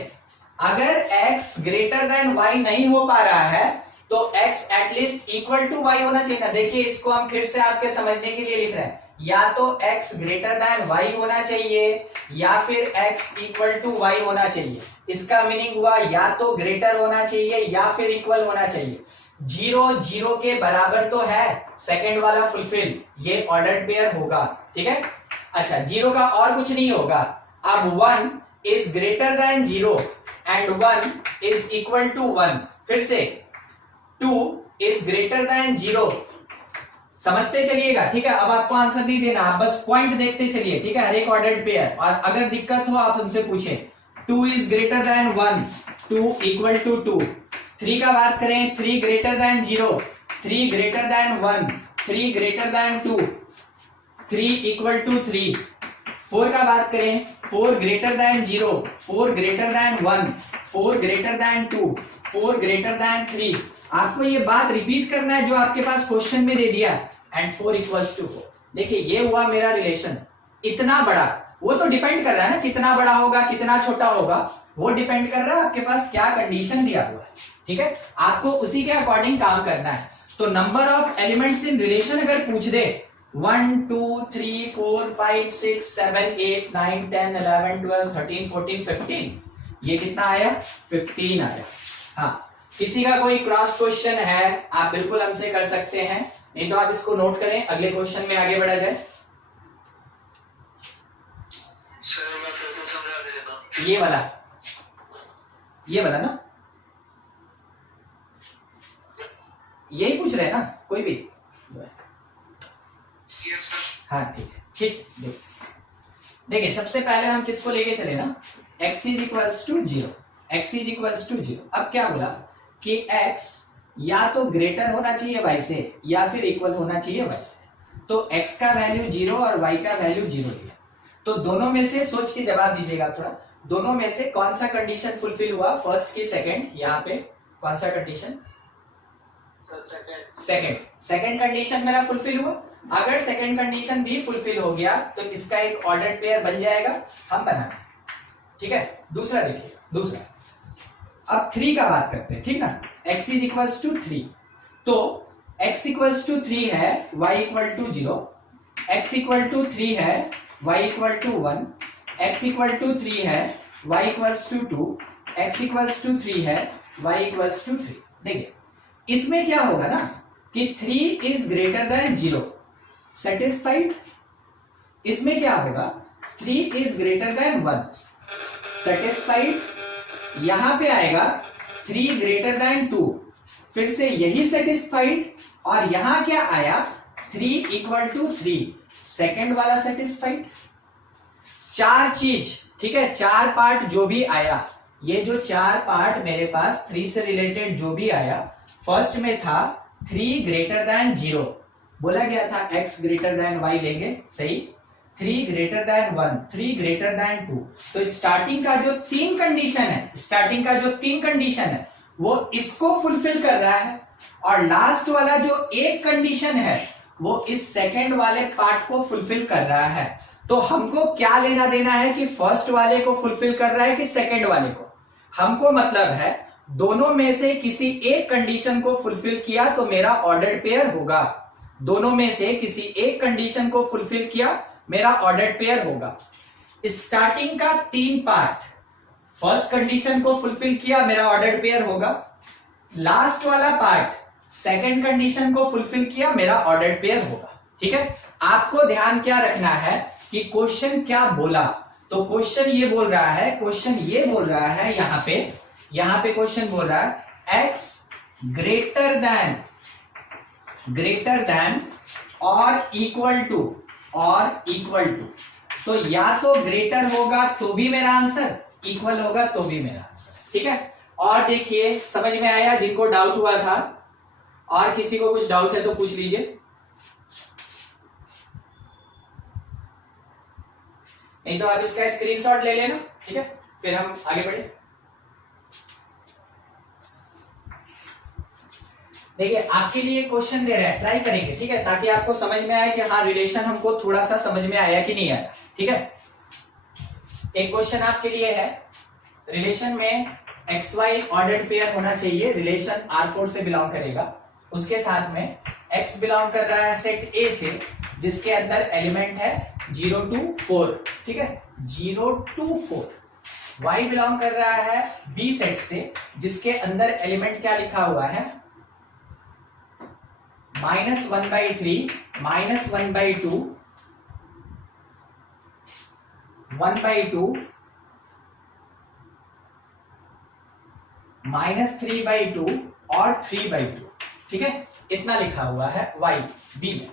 अगर x ग्रेटर देन y नहीं हो पा रहा है तो x at least equal to y होना चाहिए ना। देखिए इसको हम फिर से आपके समझने के लिए लिख रहे हैं, या तो x ग्रेटर देन y होना चाहिए या फिर x इक्वल टू y होना चाहिए। इसका मीनिंग हुआ या तो ग्रेटर होना चाहिए या फिर इक्वल होना चाहिए। 0 0 के बराबर तो है, सेकंड वाला फुलफिल, ये ऑर्डर्ड पेयर होगा, ठीक है। अच्छा 0 का और कुछ नहीं होगा। अब 1 is greater than 0 and 1 is equal to 1। फिर से 2 इज ग्रेटर देन 0, समझते चलिएगा, ठीक है। अब आपको आंसर नहीं देना, आप बस पॉइंट देखते चलिए, ठीक है, हर एक ऑर्डर्ड पेयर। और अगर दिक्कत हो आप हमसे पूछें 2 is greater than 1, 2 equal to 2। 3 का बात करें, 3 greater than 0, 3 greater than 1, 3 greater than 2, 3 equal to 3। 4 का बात करें, 4 greater than 0, 4 greater than 1, 4 greater than 2, 4 greater than 3। आपको ये बात रिपीट करना है जो आपके पास क्वेश्चन में दे दिया, एंड 4 इक्वल्स टू 4। देखिए ये हुआ मेरा रिलेशन, इतना बड़ा, वो तो डिपेंड कर रहा है ना कितना बड़ा होगा कितना छोटा होगा, वो डिपेंड कर रहा है आपके पास क्या कंडीशन दिया हुआ है, ठीक है। आपको उसी के अकॉर्डिंग काम करना है। तो number of elements in relation अगर पूछ दे 1 2 3 4 5 6 7 8 9 10 11 12 13 14 15, ये कितना आया, 15 आया। हाँ, किसी का कोई क्रॉस क्वेश्चन है आप बिल्कुल हमसे कर सकते हैं, नहीं तो आप इसको नोट करें, अगले क्वेश्चन में आगे बढ़ा जाए। सर मैं फिर से समझा देता हूं। ये वाला ना, यही पूछ रहे हैं ना कोई भी, यस सर। हाँ ठीक है, ठीक। देखिए सबसे पहले हम किसको लेके चले ना, x is equals to 0, x is equals to 0। अब क्या बोला कि x या तो ग्रेटर होना चाहिए y से या फिर इक्वल होना चाहिए y से। तो x का वैल्यू 0 और y का वैल्यू 0 लिया, तो दोनों में से सोच के जवाब दीजिएगा थोड़ा, दोनों में से कौन सा कंडीशन फुलफिल हुआ, फर्स्ट की सेकंड, यहाँ पे कौन सा कंडीशन, सेकंड। सेकंड कंडीशन मेरा फुलफिल हुआ। अगर सेकंड कंडीशन भी फुलफिल हो गया तो इसका एक ऑर्डर्ड पेयर बन जाएगा, हम बना दें। ठीक है, दूसरा देखिए, दूसरा अब 3 का बात करते हैं, ठीक ना। x इज इक्वल्स टू 3, तो x इक्वल्स टू 3 है, y equal to 0, x equal to 3 है, y equal to 1, x equal to 3 है, y equals to 2, x equals to 3 है, y इक्वल्स टू 3। देखिए इसमें क्या होगा ना कि 3 इज ग्रेटर देन 0, सेटिस्फाइड। इसमें क्या होगा, 3 इज ग्रेटर देन 1, सेटिस्फाइड। यहां पे आएगा 3 ग्रेटर देन 2, फिर से यही सेटिस्फाइड। और यहां क्या आया, 3 इक्वल टू 3, सेकेंड वाला सेटिस्फाइड। 4 चीज, ठीक है, 4 पार्ट जो भी आया, ये जो 4 पार्ट मेरे पास 3 से रिलेटेड जो भी आया, फर्स्ट में था 3 ग्रेटर देन 0, बोला गया था x ग्रेटर देन y लेंगे, सही। 3 ग्रेटर देन 1, 3 ग्रेटर देन 2। तो स्टार्टिंग का जो 3 कंडीशन है, स्टार्टिंग का जो 3 कंडीशन है वो इसको फुलफिल कर रहा है, और लास्ट वाला जो एक कंडीशन है वो इस सेकेंड वाले पार्ट को फुलफिल कर रहा है। तो हमको क्या लेना देना है कि फर्स्ट वाले को फुलफिल कर रहा है कि सेकेंड वाले को। हमको मतलब है दोनों में से किसी एक कंडीशन को फुलफिल किया तो मेरा ऑर्डर्ड पेयर होगा, दोनों में से किसी एक कंडीशन को फुलफिल किया मेरा ऑर्डर्ड पेयर होगा। स्टार्टिंग का 3 पार्ट, फर्स्ट कंडीशन को फुलफिल किया मेरा ऑर्डर्ड पेयर होगा, लास्ट वाला पार्ट सेकंड कंडीशन को फुलफिल किया मेरा ऑर्डर्ड पेयर होगा। ठीक है, आपको ध्यान क्या रखना है कि क्वेश्चन क्या बोला। तो क्वेश्चन ये बोल रहा है, क्वेश्चन ये बोल रहा है यहां पे क्वेश्चन बोल रहा है x ग्रेटर देन और इक्वल टू, तो या तो ग्रेटर होगा तो भी मेरा आंसर, इक्वल होगा तो भी मेरा आंसर। ठीक है, और देखिए समझ में आया जिनको डाउट हुआ था, और किसी को कुछ डाउट है तो पूछ लीजिए, नहीं तो आप इसका स्क्रीनशॉट ले लेना। ठीक है, फिर हम आगे बढ़े। देखिए आपके लिए क्वेश्चन दे रहे हैं, ट्राई करेंगे, ठीक है, ताकि आपको समझ में आए कि हाँ रिलेशन हमको थोड़ा सा समझ में आया कि नहीं आया। ठीक है, एक क्वेश्चन आपके लिए है, रिलेशन में एक्स वाई ऑर्डर्ड पेयर होना चाहिए, रिलेशन R4 से बिलोंग करेगा, उसके साथ में x बिलोंग कर रहा है सेट A से जिसके अंदर एलिमेंट है 0 to 4। ठीक है, 0 to 4। y बिलोंग कर रहा है B सेट से जिसके अंदर एलिमेंट क्या लिखा हुआ है, -1/3, -1/2, 1/2, -3/2 और 3/2। ठीक है, इतना लिखा हुआ है y b में।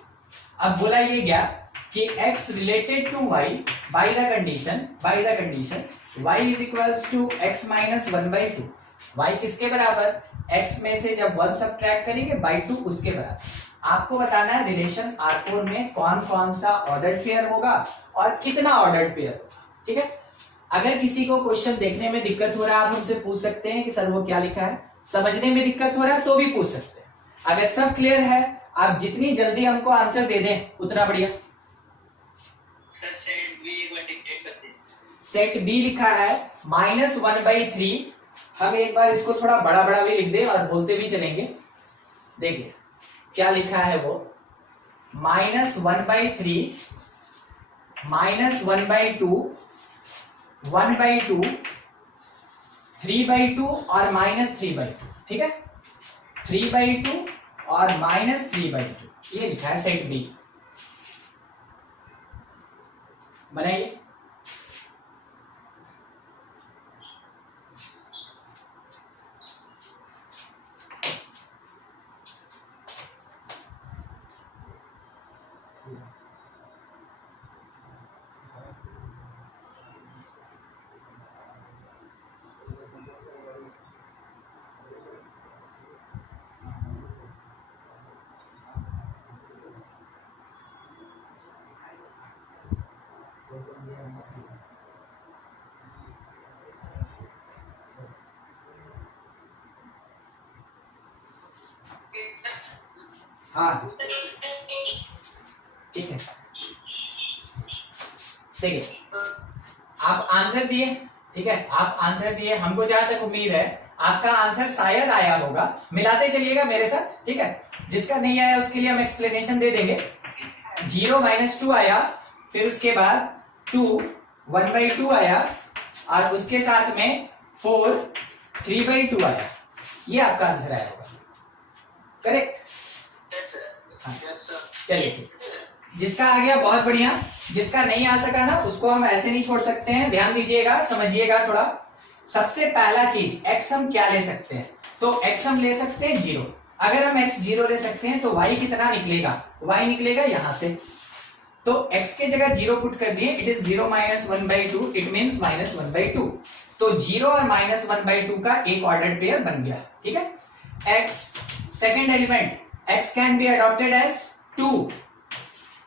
अब बोला ये गया कि x related to y by the condition y is equals to x minus 1/2। y किसके बराबर, x में से जब 1 सब्ट्रैक्ट करेंगे बाई 2 उसके बराबर। आपको बताना है रिलेशन R4 में कौन कौन सा ऑर्डर्ड पेयर होगा और कितना ऑर्डर्ड पेयर होगा। ठीक है, अगर किसी को क्वेश्चन देखने में दिक्कत हो रहा है आप हमसे पूछ सकते हैं कि सर वो क्या लिखा है, समझने में दिक्कत हो रहा है तो भी पूछ सकते हैं। अगर सब क्लियर है, आप जितनी जल्दी हमको आंसर दे दें उतना बढ़िया। सेट बी लिखा है -1/3। हम एक बार इसको थोड़ा बड़ा बड़ा भी लिख दे और बोलते भी चलेंगे। देखिए क्या लिखा है वो, -1/3, -1/2, 1/2, 3/2 और -3/2। ठीक है, 3/2 और -3/2 ये लिखा है सेट बी। बनाइए। हाँ ठीक है, देखिए आप आंसर दिए, ठीक है, आप आंसर दिए, हमको जहां तक उम्मीद है आपका आंसर शायद आया होगा, मिलाते चलिएगा मेरे साथ, ठीक है। जिसका नहीं आया उसके लिए हम एक्सप्लेनेशन दे देंगे। 0 - 2 आया, फिर उसके बाद 2 1/2 आया, और उसके साथ में 4 3/2 आया, ये आपका आंसर आया होगा, correct? Yes sir, yes sir. चलिए ठीक, जिसका आ गया बहुत बढ़िया, जिसका नहीं आ सका ना उसको हम ऐसे नहीं छोड़ सकते हैं, ध्यान दीजिएगा, समझिएगा थोड़ा। सबसे पहला चीज x हम क्या ले सकते हैं, तो x हम ले सकते हैं 0। अगर हम x 0 ले सकते हैं तो y कितना निकलेगा, y निकलेगा यहां से, तो x के जगह 0 पुट कर दिए, इट इज 0 - 1/2, इट मींस -1/2, तो 0 और -1/2 का एक ऑर्डर्ड पेयर बन गया, ठीक है। x second element, x can be adopted as 2,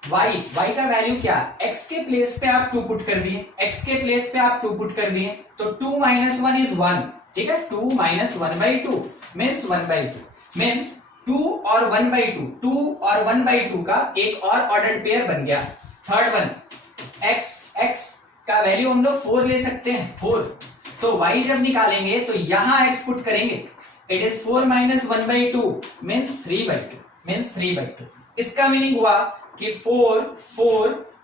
y का वैल्यू क्या, x के प्लेस पे आप 2 पुट कर दिए, x के प्लेस पे आप 2 पुट कर दिए, तो 2 - 1 इज 1, ठीक है। 2 - 1/2 मींस 1/2, मींस 2 और 1/2, 2 और 1/2 का एक और ऑर्डर्ड पेयर बन गया। थर्ड वन, x का वैल्यू हम लोग 4 ले सकते हैं, 4, तो y जब निकालेंगे तो यहां x पुट करेंगे, इट इज 4 - 1/2 मींस 3/2, इसका मीनिंग हुआ कि 4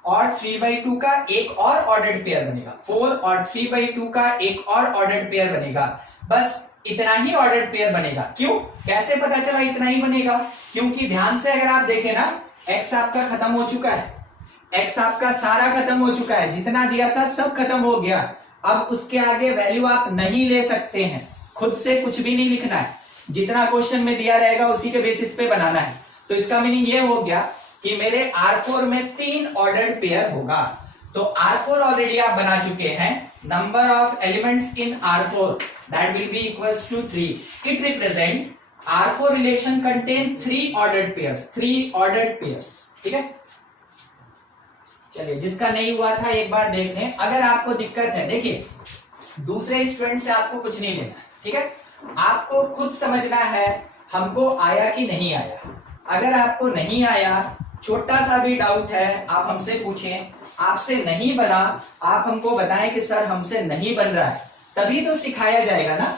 और 3/2 का एक और ऑर्डर्ड पेयर बनेगा, 4 और 3/2 का एक और ऑर्डर्ड पेयर बनेगा, बस इतना ही ऑर्डर्ड पेयर बनेगा। क्यों, कैसे पता चला इतना ही बनेगा, क्योंकि ध्यान से अगर आप देखें ना, x आपका खत्म हो चुका है, x आपका सारा खत्म हो चुका है, जितना दिया था सब खत्म हो गया, अब उसके आगे वैल्यू आप नहीं ले सकते हैं, खुद से कुछ भी नहीं लिखना है, जितना क्वेश्चन में दिया रहेगा उसी के बेसिस पे बनाना है। तो इसका मीनिंग ये हो गया कि मेरे R4 में 3 ऑर्डर्ड पेयर होगा, तो R4 ऑलरेडी आप बना चुके हैं, number of elements in R4 that will be equals to 3, it represent R4 relation contain 3 ordered pairs, ठीक है। चलिए, जिसका नहीं हुआ था एक बार देख लें, अगर आपको दिक्कत है, देखिए दूसरे स्टूडेंट से आपको कुछ नहीं लेना, ठीक है, आपको खुद समझना है हमको आया कि नहीं आया। अगर आपको नहीं आया, छोटा सा भी डाउट है, आप हमसे पूछें, आपसे नहीं बना, आप हमको बताएं कि सर हमसे नहीं बन रहा है, तभी तो सिखाया जाएगा ना।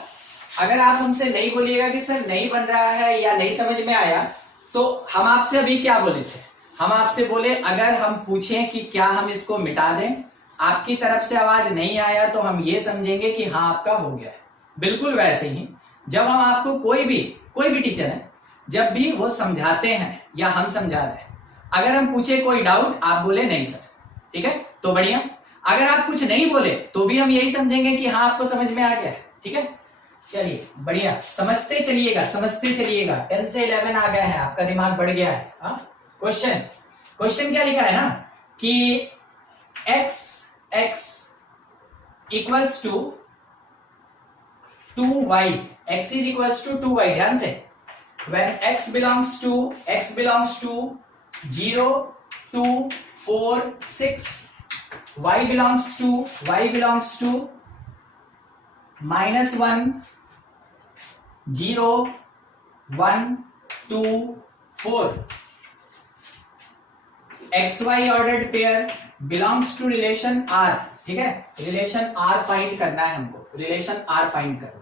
अगर आप हमसे नहीं बोलिएगा कि सर नहीं बन रहा है या नहीं समझ में आया, तो हम आपसे अभी क्या बोले थे, हम आपसे बोले अगर हम पूछें कि क्या हम इसको मिटा दें, आपकी तरफ से आवाज नहीं आया तो हम ये समझेंगे कि हाँ आपका हो गया है। बिल्कुल वैसे ही जब हम आपको कोई भी टीचर है, जब भी वो समझाते हैं या हम समझा रहे हैं, अगर हम पूछे कोई डाउट, आप बोले नहीं सर, ठीक है, तो बढ़िया। अगर आप कुछ नहीं बोले तो भी हम यही समझेंगे कि हाँ आपको समझ में आ गया है, ठीक है। चलिए बढ़िया, समझते चलिएगा 10 से 11 आ गया है, आपका दिमाग बढ़ गया है। क्वेश्चन क्या लिखा है ना कि x equals to 2y, x is equals to 2y, ध्यान से, when x belongs to 0 2 4 6, y belongs to -1 0 1 2 4, xy ordered pair belongs to relation R, ठीक है, रिलेशन R फाइंड करना है हमको, रिलेशन R फाइंड करना है।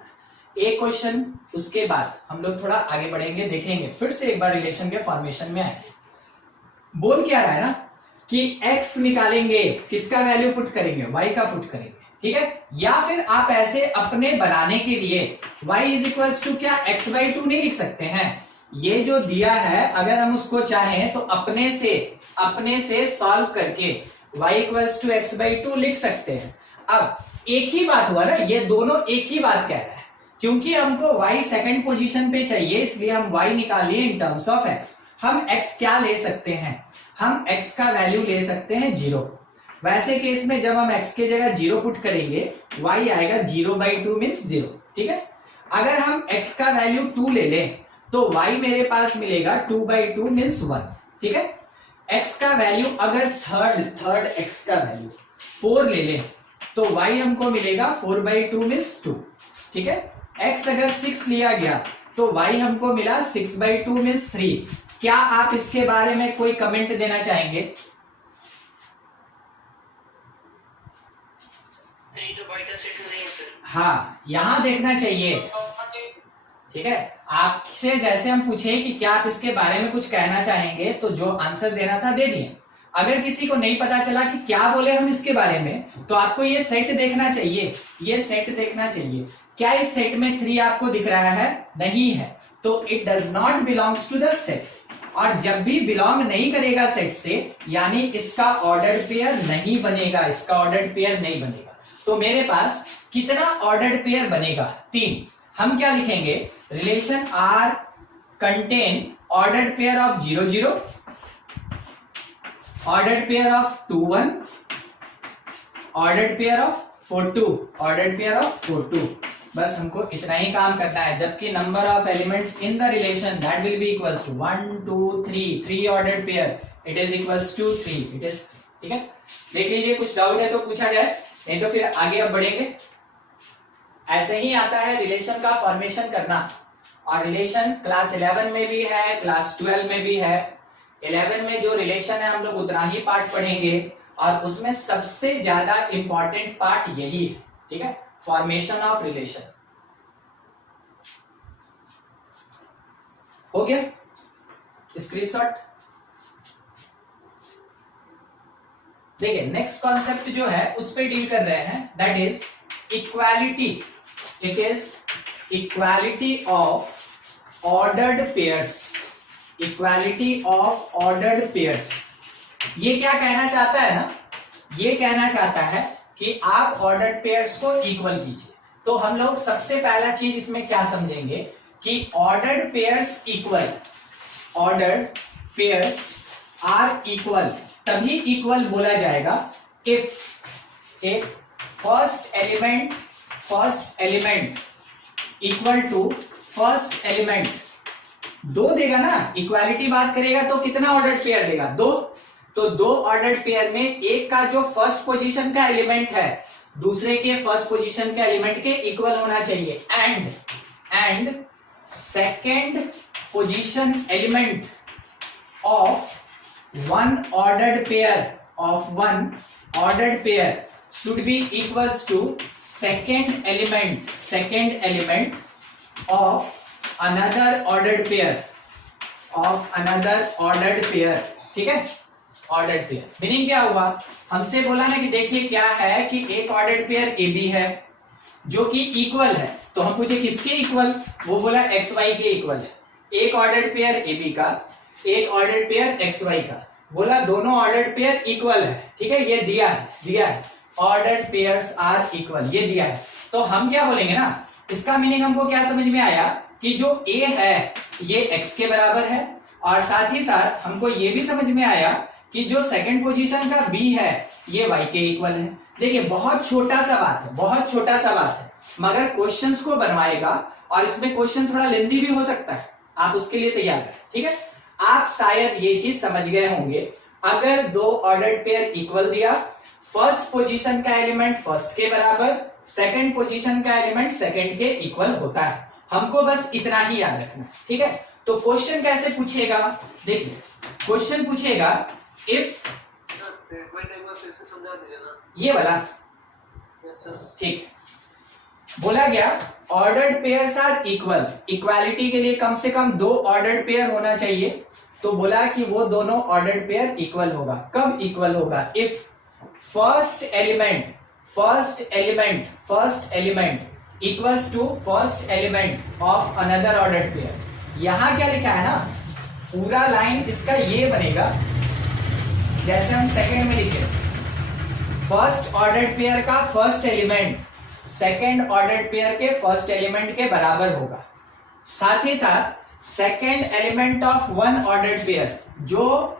एक क्वेश्चन, उसके बाद हम लोग थोड़ा आगे बढ़ेंगे, देखेंगे, फिर से एक बार रिलेशन के फॉर्मेशन में आएंगे। बोल क्या रहा है ना कि x निकालेंगे, किसका वैल्यू पुट करेंगे, y का पुट करेंगे, ठीक है, या फिर आप ऐसे अपने बनाने के लिए y इज इक्वल्स टू क्या x/2 नहीं लिख सकते हैं, ये जो दिया है अगर हम उसको चाहें तो अपने से सॉल्व करके y इक्वल्स टू x/2 लिख सकते हैं। अब एक ही बात हुआ ना, ये दोनों एक ही बात कह रहा है, क्योंकि हमको y सेकंड पोजीशन पे चाहिए, इसलिए हम y निकालिए इन टर्म्स ऑफ x। हम x क्या ले सकते हैं, हम x का वैल्यू ले सकते हैं 0। वैसे केस में जब हम x के जगह 0 पुट करेंगे, y आएगा 0/2 मींस 0, ठीक है। अगर हम x का वैल्यू 2 ले लें तो y मेरे पास मिलेगा 2/2 मींस 1, ठीक है। x का वैल्यू अगर थर्ड x का वैल्यू 4 ले लें तो y हमको मिलेगा 4/2 मींस 2, ठीक है। x अगर 6 लिया गया तो y हमको मिला 6/2 मींस 3, क्या आप इसके बारे में कोई कमेंट देना चाहेंगे? नहीं तो बाई का सेट नहीं है सर। हाँ, यहां देखना चाहिए। ठीक है, आपसे जैसे हम पूछे कि क्या आप इसके बारे में कुछ कहना चाहेंगे, तो जो आंसर देना था दे दिए। अगर किसी को नहीं पता चला कि क्या बोले हम इसके बारे में, तो आपको ये सेट देखना चाहिए, ये सेट देखना चाहिए। क्या इस सेट में 3 आपको दिख रहा है? नहीं है, तो it does not belongs to the set. और जब भी बिलोंग नहीं करेगा सेट से, यानी इसका ऑर्डर्ड पेयर नहीं बनेगा, इसका ऑर्डर्ड पेयर नहीं बनेगा। तो मेरे पास कितना ऑर्डर्ड पेयर बनेगा? 3। हम क्या लिखेंगे? Relation R contain ordered pair of 0 0, ordered pair of 2 1, ordered pair of 4 2, ordered pair of 4 2। बस हमको इतना ही काम करना है। जबकि number of elements in the relation that will be equals to 1 2 3, 3 ordered pair, it is equals to 3, it is. ठीक है, देख लीजिए, कुछ डाउट है तो पूछा जाए, नहीं तो फिर आगे अब बढ़ेंगे। ऐसे ही आता है रिलेशन का फॉर्मेशन करना, और रिलेशन क्लास 11 में भी है, क्लास 12 में भी है। 11 में जो रिलेशन है हम लोग उतना ही पार्ट पढ़ेंगे, और उसमें सबसे ज्यादा इंपॉर्टेंट पार्ट यही है। ठीक है, फॉर्मेशन ऑफ रिलेशन। हो गया स्क्रीनशॉट? देखिए, नेक्स्ट कॉन्सेप्ट जो है उस पर डील कर रहे हैं, that is equality. It is equality of ordered pairs, equality of ordered pairs. ये क्या कहना चाहता है ना, ये कहना चाहता है कि आप ऑर्डर्ड पेयर्स को इक्वल कीजिए। तो हम लोग सबसे पहला चीज इसमें क्या समझेंगे कि ordered pairs equal, ordered pairs are equal, तभी इक्वल बोला जाएगा if first element equal to first element. 2 देगा ना, इक्वालिटी बात करेगा तो कितना ऑर्डर्ड पेयर देगा? 2। तो 2 ऑर्डर्ड पेयर में एक का जो फर्स्ट पोजीशन का एलिमेंट है दूसरे के फर्स्ट पोजीशन के एलिमेंट के इक्वल होना चाहिए, and second position element of one ordered pair should be equals to second element of another ordered pair, ठीक है। ऑर्डर्ड पेयर मीनिंग क्या हुआ? हमसे बोला ना कि देखिए क्या है कि एक ऑर्डर्ड पेयर ए बी है जो कि इक्वल है, तो हम पूछे किसके इक्वल? वो बोला एक्स वाई के इक्वल है। एक ऑर्डर्ड पेयर ए बी का, एक ऑर्डर्ड पेयर एक्स वाई का, बोला दोनों ऑर्डर्ड पेयर इक्वल है। ठीक है, ये दिया है ऑर्डर्ड पेयर्स आर इक्वल, ये दिया है। तो हम क्या बोलेंगे ना, इसका मीनिंग हमको क्या समझ में आया कि जो ए है ये एक्स के बराबर है, और साथ ही साथ हमको ये भी समझ में आया कि जो सेकंड पोजीशन का बी है ये वाई के इक्वल है। देखिए बहुत छोटा सा बात है, मगर क्वेश्चंस को बनवाएगा और इसमें क्वेश्चन थोड़ा लेंथी भी हो सकता है, आप उसके लिए तैयार करें। ठीक है, आप शायद ये चीज समझ गए होंगे। अगर 2 ऑर्डर्ड पेयर इक्वल दिया, फर्स्ट पोजीशन का एलिमेंट फर्स्ट के बराबर, सेकंड पोजीशन का एलिमेंट सेकंड के इक्वल होता है। हमको बस इतना ही याद रखना है। ठीक है, तो क्वेश्चन कैसे पूछेगा? देखिए क्वेश्चन पूछेगा इफ, ये वाला ठीक, बोला गया ordered pairs are equal. Equality के लिए कम से कम 2 ऑर्डर्ड पेयर होना चाहिए, तो बोला कि वो दोनों ऑर्डर्ड पेयर इक्वल होगा। कब इक्वल होगा? If first element equals to first element of another ordered pair. यहां क्या लिखा है ना, पूरा लाइन इसका ये बनेगा जैसे हम सेकंड में लिखे, फर्स्ट ऑर्डर्ड पेयर का first element second ordered pair के फर्स्ट एलिमेंट के बराबर होगा। साथ ही साथ second element of one ordered pair, जो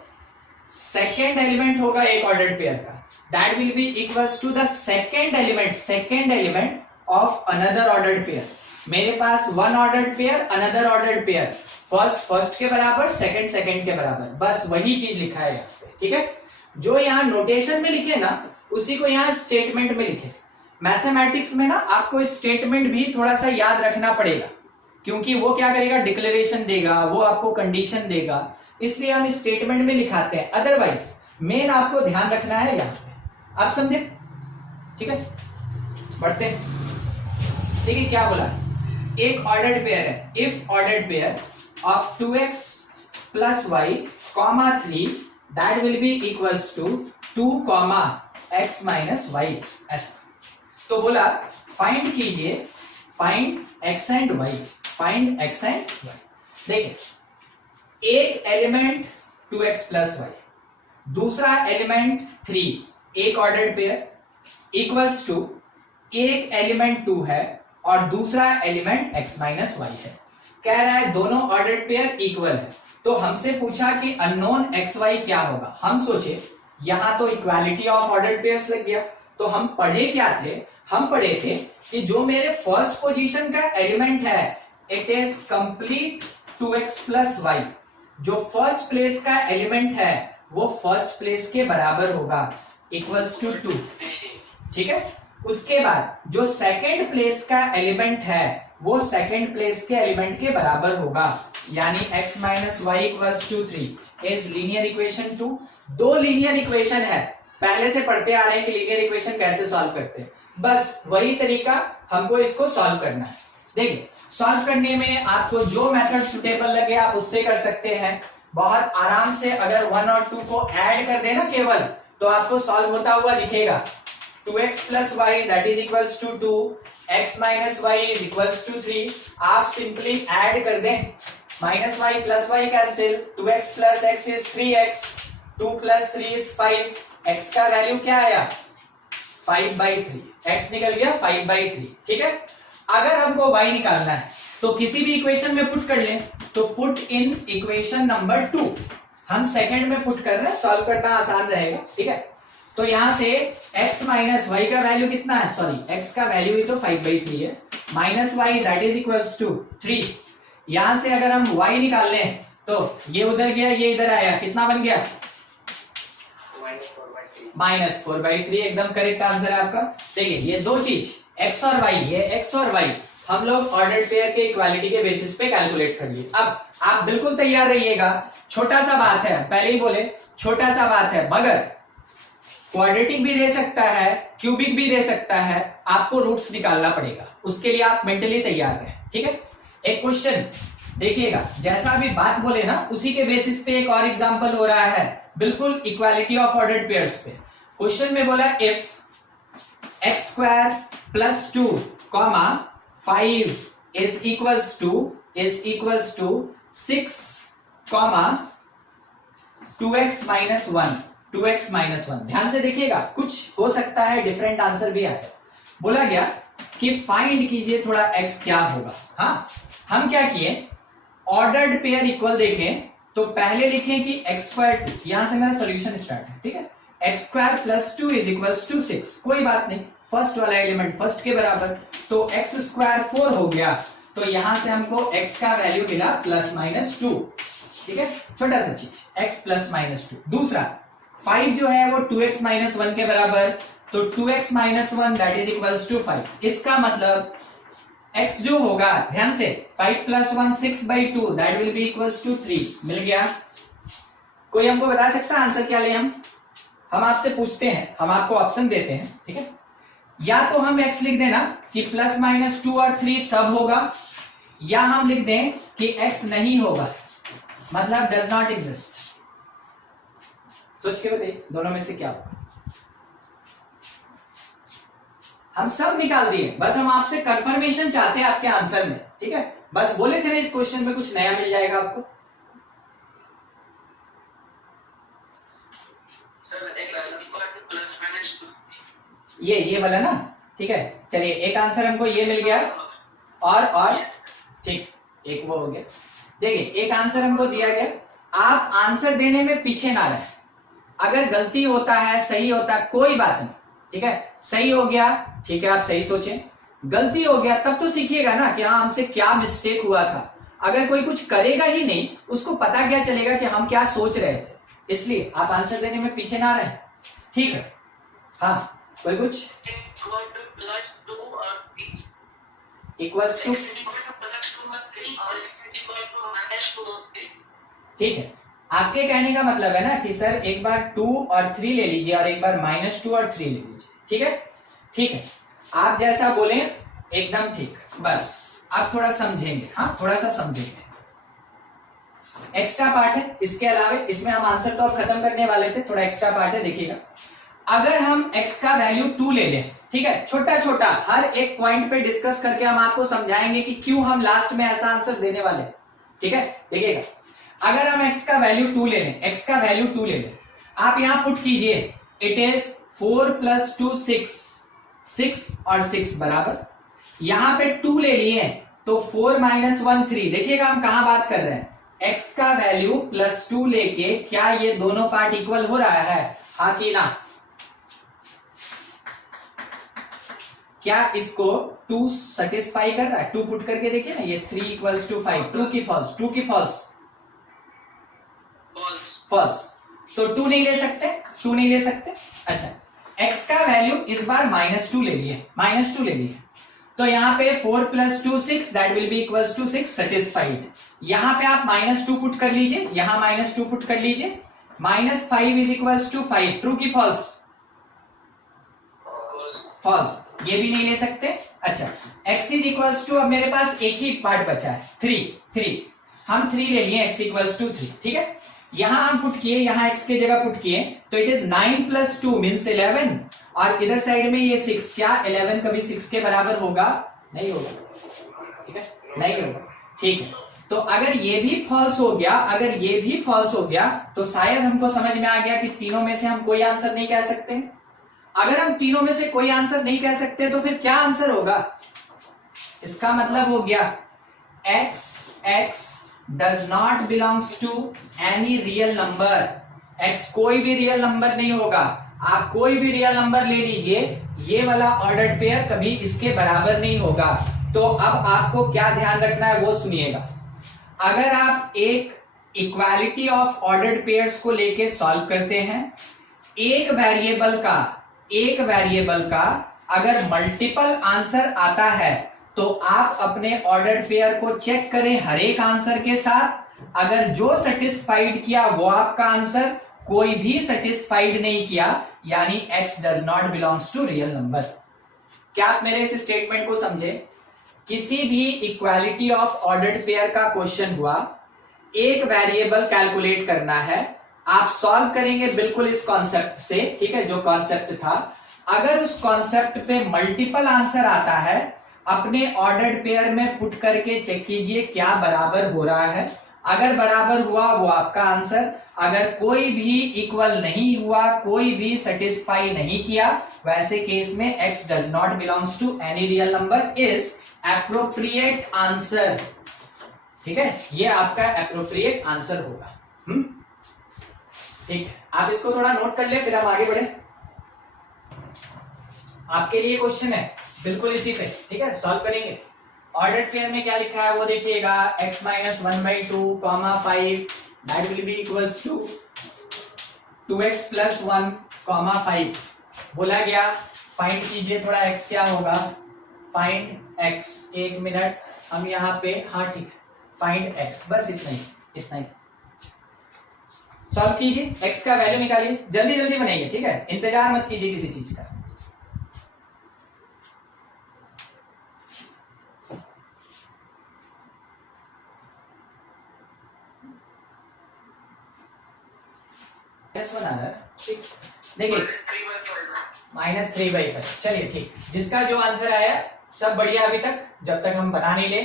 सेकंड एलिमेंट होगा एक ऑर्डर्ड पेयर का, that will be equals to the second element of another ordered pair. मेरे पास one ordered pair, another ordered pair, first के बराबर, सेकंड के बराबर, बस वही चीज लिखा है यहाँ पे। ठीक है, जो यहाँ नोटेशन में लिखे ना उसी को यहाँ स्टेटमेंट में लिखे। मैथमेटिक्स में ना आपको स्टेटमेंट भी थोड़ा सा याद रखना पड़ेगा, क्योंकि वो क्या करेगा, डिक्लेरेशन देगा, वो आपको कंडीशन देगा। इसलिए हम इस स्टेटमेंट में लिखाते हैं, अदरवाइज मेन आपको ध्यान रखना है यहाँ पे, आप समझे? ठीक है, बढ़ते हैं। देखिए क्या बोला, एक ऑर्डर्ड पेयर है, if ordered pair of 2x plus y comma 3 that will be equals to 2 comma x minus y, ऐसा। तो बोला फाइंड कीजिए, find x and y, find x and y। देखिए एक एलिमेंट 2x प्लस वाई, दूसरा element 3, एक ordered pair equals to एक element 2 है और दूसरा एलिमेंट x माइनस वाई है। कह रहा है दोनों ऑर्डर्ड पेयर इक्वल है, तो हमसे पूछा कि अननोन xy क्या होगा। हम सोचे यहां तो इक्वालिटी ऑफ ऑर्डर्ड पेयर्स लग गया, तो हम पढ़े क्या थे, हम पढ़े थे कि जो मेरे फर्स्ट पोजीशन का एलिमेंट है it is complete 2x plus y, जो फर्स्ट प्लेस का एलिमेंट है वो फर्स्ट प्लेस के बराबर होगा, इक्वल्स टू 2। ठीक है, उसके बाद जो सेकंड प्लेस का एलिमेंट है वो सेकंड प्लेस के एलिमेंट के बराबर होगा, यानी x minus y equals to 3 is linear equation 2। दो लीनियर इक्वेशन है, पहले से पढ़ते आ रहे हैं कि लीनियर इक्वेशन कैसे सॉल्व करते हैं, बस वही तरीका हमको इसको सॉल्व करना है। देखिए सॉल्व करने में आपको जो मेथड सुटेबल लगे आप उससे कर सकते हैं, बहुत आराम से। अगर 1 और 2 को ऐड कर देना केवल, तो आपको सॉल्व होता हुआ दिखेगा। 2x plus y that is equals to 2, x minus y is equals to 3। आप सिंपली ऐड कर दें, minus y plus y cancel, 2x plus x is 3x, 2 plus 3 is 5, x का वैल्यू क्या आया 5/3, x निकल गया 5/3। ठीक है, अगर हमको y निकालना है तो किसी भी इक्वेशन में पुट कर लें, तो पुट इन इक्वेशन नंबर 2, हम सेकंड में पुट कर रहे हैं, सॉल्व करना आसान रहेगा। ठीक है, तो यहां से x माइनस वाई का वैल्यू कितना है, सॉरी x का वैल्यू ही तो 5/3 है, minus y that is equals to 3। यहां से अगर हम y निकाल लें तो ये उधर गया ये इधर आया, कितना बन गया -4/3, एकदम करेक्ट आंसर है आपका। देखिए ये दो चीज x और y, ये x और y हम लोग ऑर्डर्ड पेयर के इक्वालिटी के बेसिस पे कैलकुलेट कर लिए। अब आप बिल्कुल तैयार रहिएगा, छोटा सा बात है, पहले ही बोले छोटा सा बात है, मगर क्वाड्रेटिक भी दे सकता है, क्यूबिक भी दे सकता है, आपको रूट्स निकालना पड़ेगा, उसके लिए आप मेंटली तैयार रहें। ठीक है, एक क्वेश्चन देखिएगा, जैसा अभी बात बोले ना उसी के बेसिस पे एक और एग्जांपल हो रहा है, बिल्कुल इक्वालिटी ऑफ ऑर्डर्ड पेयर्स पे। क्वेश्चन में बोला इफ x² plus 2 comma 5 is equals to 6 comma 2x minus 1। ध्यान से देखिएगा, कुछ हो सकता है डिफरेंट आंसर भी आए। बोला गया कि फाइंड कीजिए थोड़ा x क्या होगा। हाँ, हम क्या किए, ऑर्डर्ड पेयर इक्वल देखें तो पहले लिखें कि x², यहां से मेरा सॉल्यूशन स्टार्ट है। ठीक है, x² plus 2 is equals to 6, कोई बात नहीं, फर्स्ट वाला एलिमेंट फर्स्ट के बराबर, तो x² 4 हो गया, तो यहां से हमको x का वैल्यू मिला +-2। ठीक है, छोटा सा चीज x +-2। दूसरा 5 जो है वो 2x माइनस 1 के बराबर, तो 2x minus 1 that is equals to 5। इसका मतलब x जो होगा, ध्यान से 5 + 1 6/2 that will be equals to 3। मिल गया। कोई हमको बता सकता है आंसर क्या ले, हम आपसे पूछते हैं, हम आपको ऑप्शन देते हैं। ठीक है, या तो हम x लिख देना कि +-2 और 3 सब होगा, या हम लिख दें कि x नहीं होगा, मतलब डज नॉट एग्जिस्ट। सोच के बताइए दोनों में से क्या होगा। हम सब निकाल दिए, बस हम आपसे कंफर्मेशन चाहते हैं आपके आंसर में। ठीक है, बस बोले थे ना इस क्वेश्चन में कुछ नया मिल जाएगा आपको। ये वाला ना, ठीक है, चलिए एक आंसर हमको ये मिल गया, और ठीक, एक वो हो गया। देखिए एक आंसर हमको दिया गया, आप आंसर देने में पीछे ना रहे, अगर गलती होता है सही होता है कोई बात नहीं। ठीक है, सही हो गया ठीक है, आप सही सोचें, गलती हो गया तब तो सीखिएगा ना कि हाँ हमसे क्या मिस्टेक हुआ था। अगर कोई कुछ करेगा ही नहीं, उसको पता क्या चलेगा कि हम क्या सोच रहे थे, इसलिए आप आंसर देने में पीछे ना रहे। ठीक है, हाँ कोई कुछ इक्वल्स टू, ठीक है, आपके कहने का मतलब है ना कि सर एक बार 2 और 3 ले लीजिए और एक बार -2 और 3 ले लीजिए, ठीक है? ठीक है, आप जैसा बोले एकदम ठीक। बस आप थोड़ा समझेंगे, हाँ थोड़ा सा समझेंगे। एक्स्ट्रा पार्ट है इसके अलावे, इसमें हम आंसर तो अब खत्म करने वाले थे, थोड़ा एक्स्ट्रा पार्ट है, देखिएगा। अगर हम x का वैल्यू 2 ले लें, ठीक है, छोटा छोटा हर एक पॉइंट पे डिस्कस करके हम आपको समझाएंगे कि क्यों हम लास्ट में ऐसा आंसर देने वाले, ठीक है? देखिएगा, अगर हम x का वैल्यू 2 ले लें, x का वैल्यू 2 ले लें, आप यहां पुट कीजिए, इट इज 4 + 2 6, 6 और 6 बराबर, यहां पे 2 ले लिए तो 4 - 1 3। देखिएगा हम कहां बात कर रहे हैं, x का वैल्यू +2 लेके क्या ये दोनों पार्ट इक्वल हो रहा है, हाँ कि ना? क्या इसको 2 सेटिस्फाई कर रहा है? 2 पुट करके देखिए ना, ये 3 = 5, 2 की फॉल्स, 2 की फॉल्स, फॉल्स, तो 2 नहीं ले सकते, 2 नहीं ले सकते। अच्छा, x का वैल्यू इस बार -2 ले लिए, -2 ले लिए, तो यहाँ पे 4 + 2 6, that will be equals to 6, satisfied. यहाँ पे आप -2 पुट कर लीजिए, यहाँ -2 पुट कर लीजिए, -5 इज इक्वल्स टू 5, ट्रू की फॉल्स? फॉल्स, ये भी नहीं ले सकते। अच्छा, x इज इक्वल्स टू, अब मेरे पास एक ही पार्ट बचा है, 3, हम 3 ले लिए, x इक्वल्स टू 3, ठीक है? यहां हम पुट किए, यहां x की जगह पुट किए, तो इट इज 9 + 2 मींस 11, और इधर साइड में ये 6, क्या 11 कभी 6 के बराबर होगा? नहीं होगा, ठीक है, नहीं होगा, ठीक है। तो अगर ये भी फॉल्स हो गया, अगर ये भी फॉल्स हो गया, तो शायद हमको समझ में आ गया कि तीनों में से हम कोई आंसर नहीं कह सकते। अगर हम तीनों में से कोई आंसर नहीं कह सकते तो फिर क्या आंसर होगा? इसका मतलब हो गया x does not belongs to any real number। x कोई भी रियल नंबर नहीं होगा। आप कोई भी रियल नंबर ले लीजिए, ये वाला ऑर्डर्ड पेयर कभी इसके बराबर नहीं होगा। तो अब आपको क्या ध्यान रखना है वो सुनिएगा। अगर आप एक इक्वालिटी ऑफ ऑर्डर्ड पेयर्स को लेके सॉल्व करते हैं, एक वेरिएबल का अगर मल्टीपल आंसर आता है तो आप अपने ऑर्डर्ड पेयर को चेक करें हर एक आंसर के साथ। अगर जो सेटिस्फाइड किया वो आपका आंसर, कोई भी सेटिस्फाइड नहीं किया, यानी x does not belongs to real number. क्या आप मेरे इस स्टेटमेंट को समझे? किसी भी इक्वालिटी ऑफ ऑर्डर्ड पेयर का क्वेश्चन हुआ, एक वेरिएबल कैलकुलेट करना है, आप सॉल्व करेंगे बिल्कुल इस कॉन्सेप्ट से, ठीक है, जो कॉन्सेप्ट था। अगर उस कॉन्सेप्ट पे मल्टीपल आंसर आता है, अपने ऑर्डर्ड पेयर में पुट करके चेक कीजिए क्या बराबर हो रहा है। अगर बराबर हुआ वो आपका आंसर, अगर कोई भी इक्वल नहीं हुआ, कोई भी सेटिस्फाई नहीं किया, वैसे केस में x does not belongs to any real number is appropriate answer. ठीक है, ये आपका एप्रोप्रिएट आंसर होगा। ठीक है, आप इसको थोड़ा नोट कर ले, फिर हम आगे बढ़े। आपके लिए क्वेश्चन है बिल्कुल इसी पे, ठीक है, सॉल्व करेंगे। ऑर्डर्ड पेयर में क्या लिखा है वो देखिएगा, x - 1/2, 5 that will be equals to 2x + 1, 5 बोला गया। फाइंड कीजिए थोड़ा x क्या होगा, फाइंड x। एक मिनट, हम यहाँ पे, हाँ ठीक है, फाइंड x, बस इतना ही सॉल्व कीजिए। x का वैल्यू निकालिए, जल्दी जल्दी बनाइए, ठीक है, इंतजार मत कीजिए किसी चीज का। देखिए -3/5, चलिए ठीक, जिसका जो आंसर आया सब बढ़िया अभी तक, जब तक हम बना नहीं ले।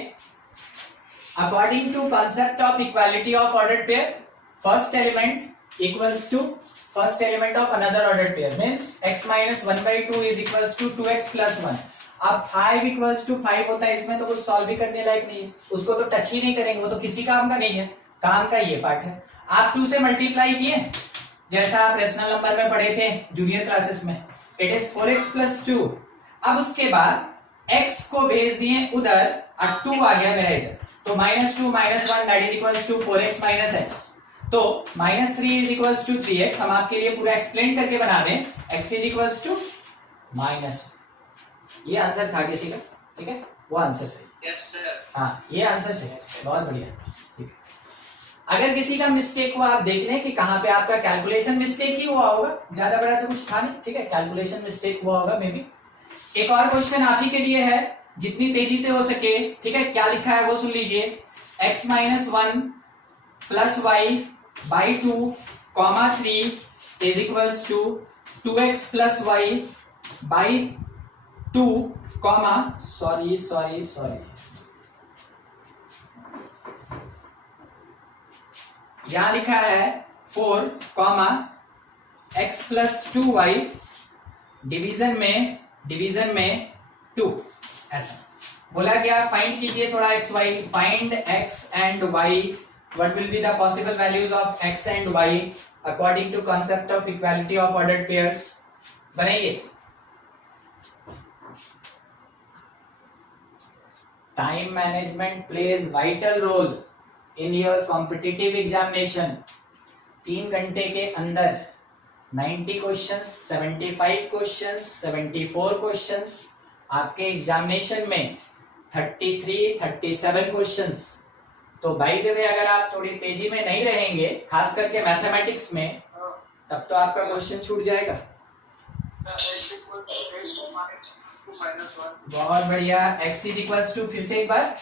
According to concept of equality of ordered pair, first element equals to first element of another ordered pair, means x - 1/2 is equals to 2x + 1। अब 5 इक्वल्स टू 5 होता है, इसमें तो कुछ सॉल्व भी करने लायक नहीं है, उसको तो टच ही नहीं करेंगे, वो तो किसी काम का नहीं है, काम का ये पार्ट है। आप 2 से मल्टीप्लाई किए, जैसा आप रेशनल नंबर में पढ़े थे जूनियर क्लासेस में, इट इज 4x + 2। अब उसके बाद x को भेज दिए उधर और 2 आ गया मेरा इधर, तो -2 - 1 that is equals to 4x - x। तो -3 इज इक्वल्स टू 3x। हम आपके लिए पूरा एक्सप्लेन करके बना दें, x इज इक्वल्स टू -, ये आंसर था किसी का, ठीक है, वो आंसर सही। Yes sir. हाँ, ये आंसर सही है, बहुत बढ़िया, ठीक है। अगर किसी का मिस्टेक हुआ, आप देख लें कि कहाँ पे आपका कैलकुलेशन मिस्टेक ही हुआ होगा, ज्यादा बड़ा तो कुछ था नहीं, ठीक है, कैलकुलेशन मिस्टेक हुआ होगा मे बी। एक और क्वेश्चन आप ही के लिए है, जितनी तेजी से हो सके, ठीक है, क्या लिखा है वो सुन लीजिए। x minus 1 plus y by 2 comma 3 is equals to 2x plus y by 2 comma sorry यहां लिखा है 4 comma x plus 2y division में 2, ऐसा बोला गया। फाइंड कीजिए थोड़ा x y, find x and y, what will be the possible values of x and y according to concept of equality of ordered pairs. बनाइए। Time management plays vital role in your competitive examination. 3 घंटे के अंदर 90 questions, 75 questions, 74 questions, आपके examination में 33, 37 questions. तो by the way अगर आप थोड़ी तेजी में नहीं रहेंगे, खास करके मैथमेटिक्स में, तब तो आपका क्वेश्चन छूट जाएगा। बहुत बढ़िया। x इज इक्वल्स टू, फिर से एक बार,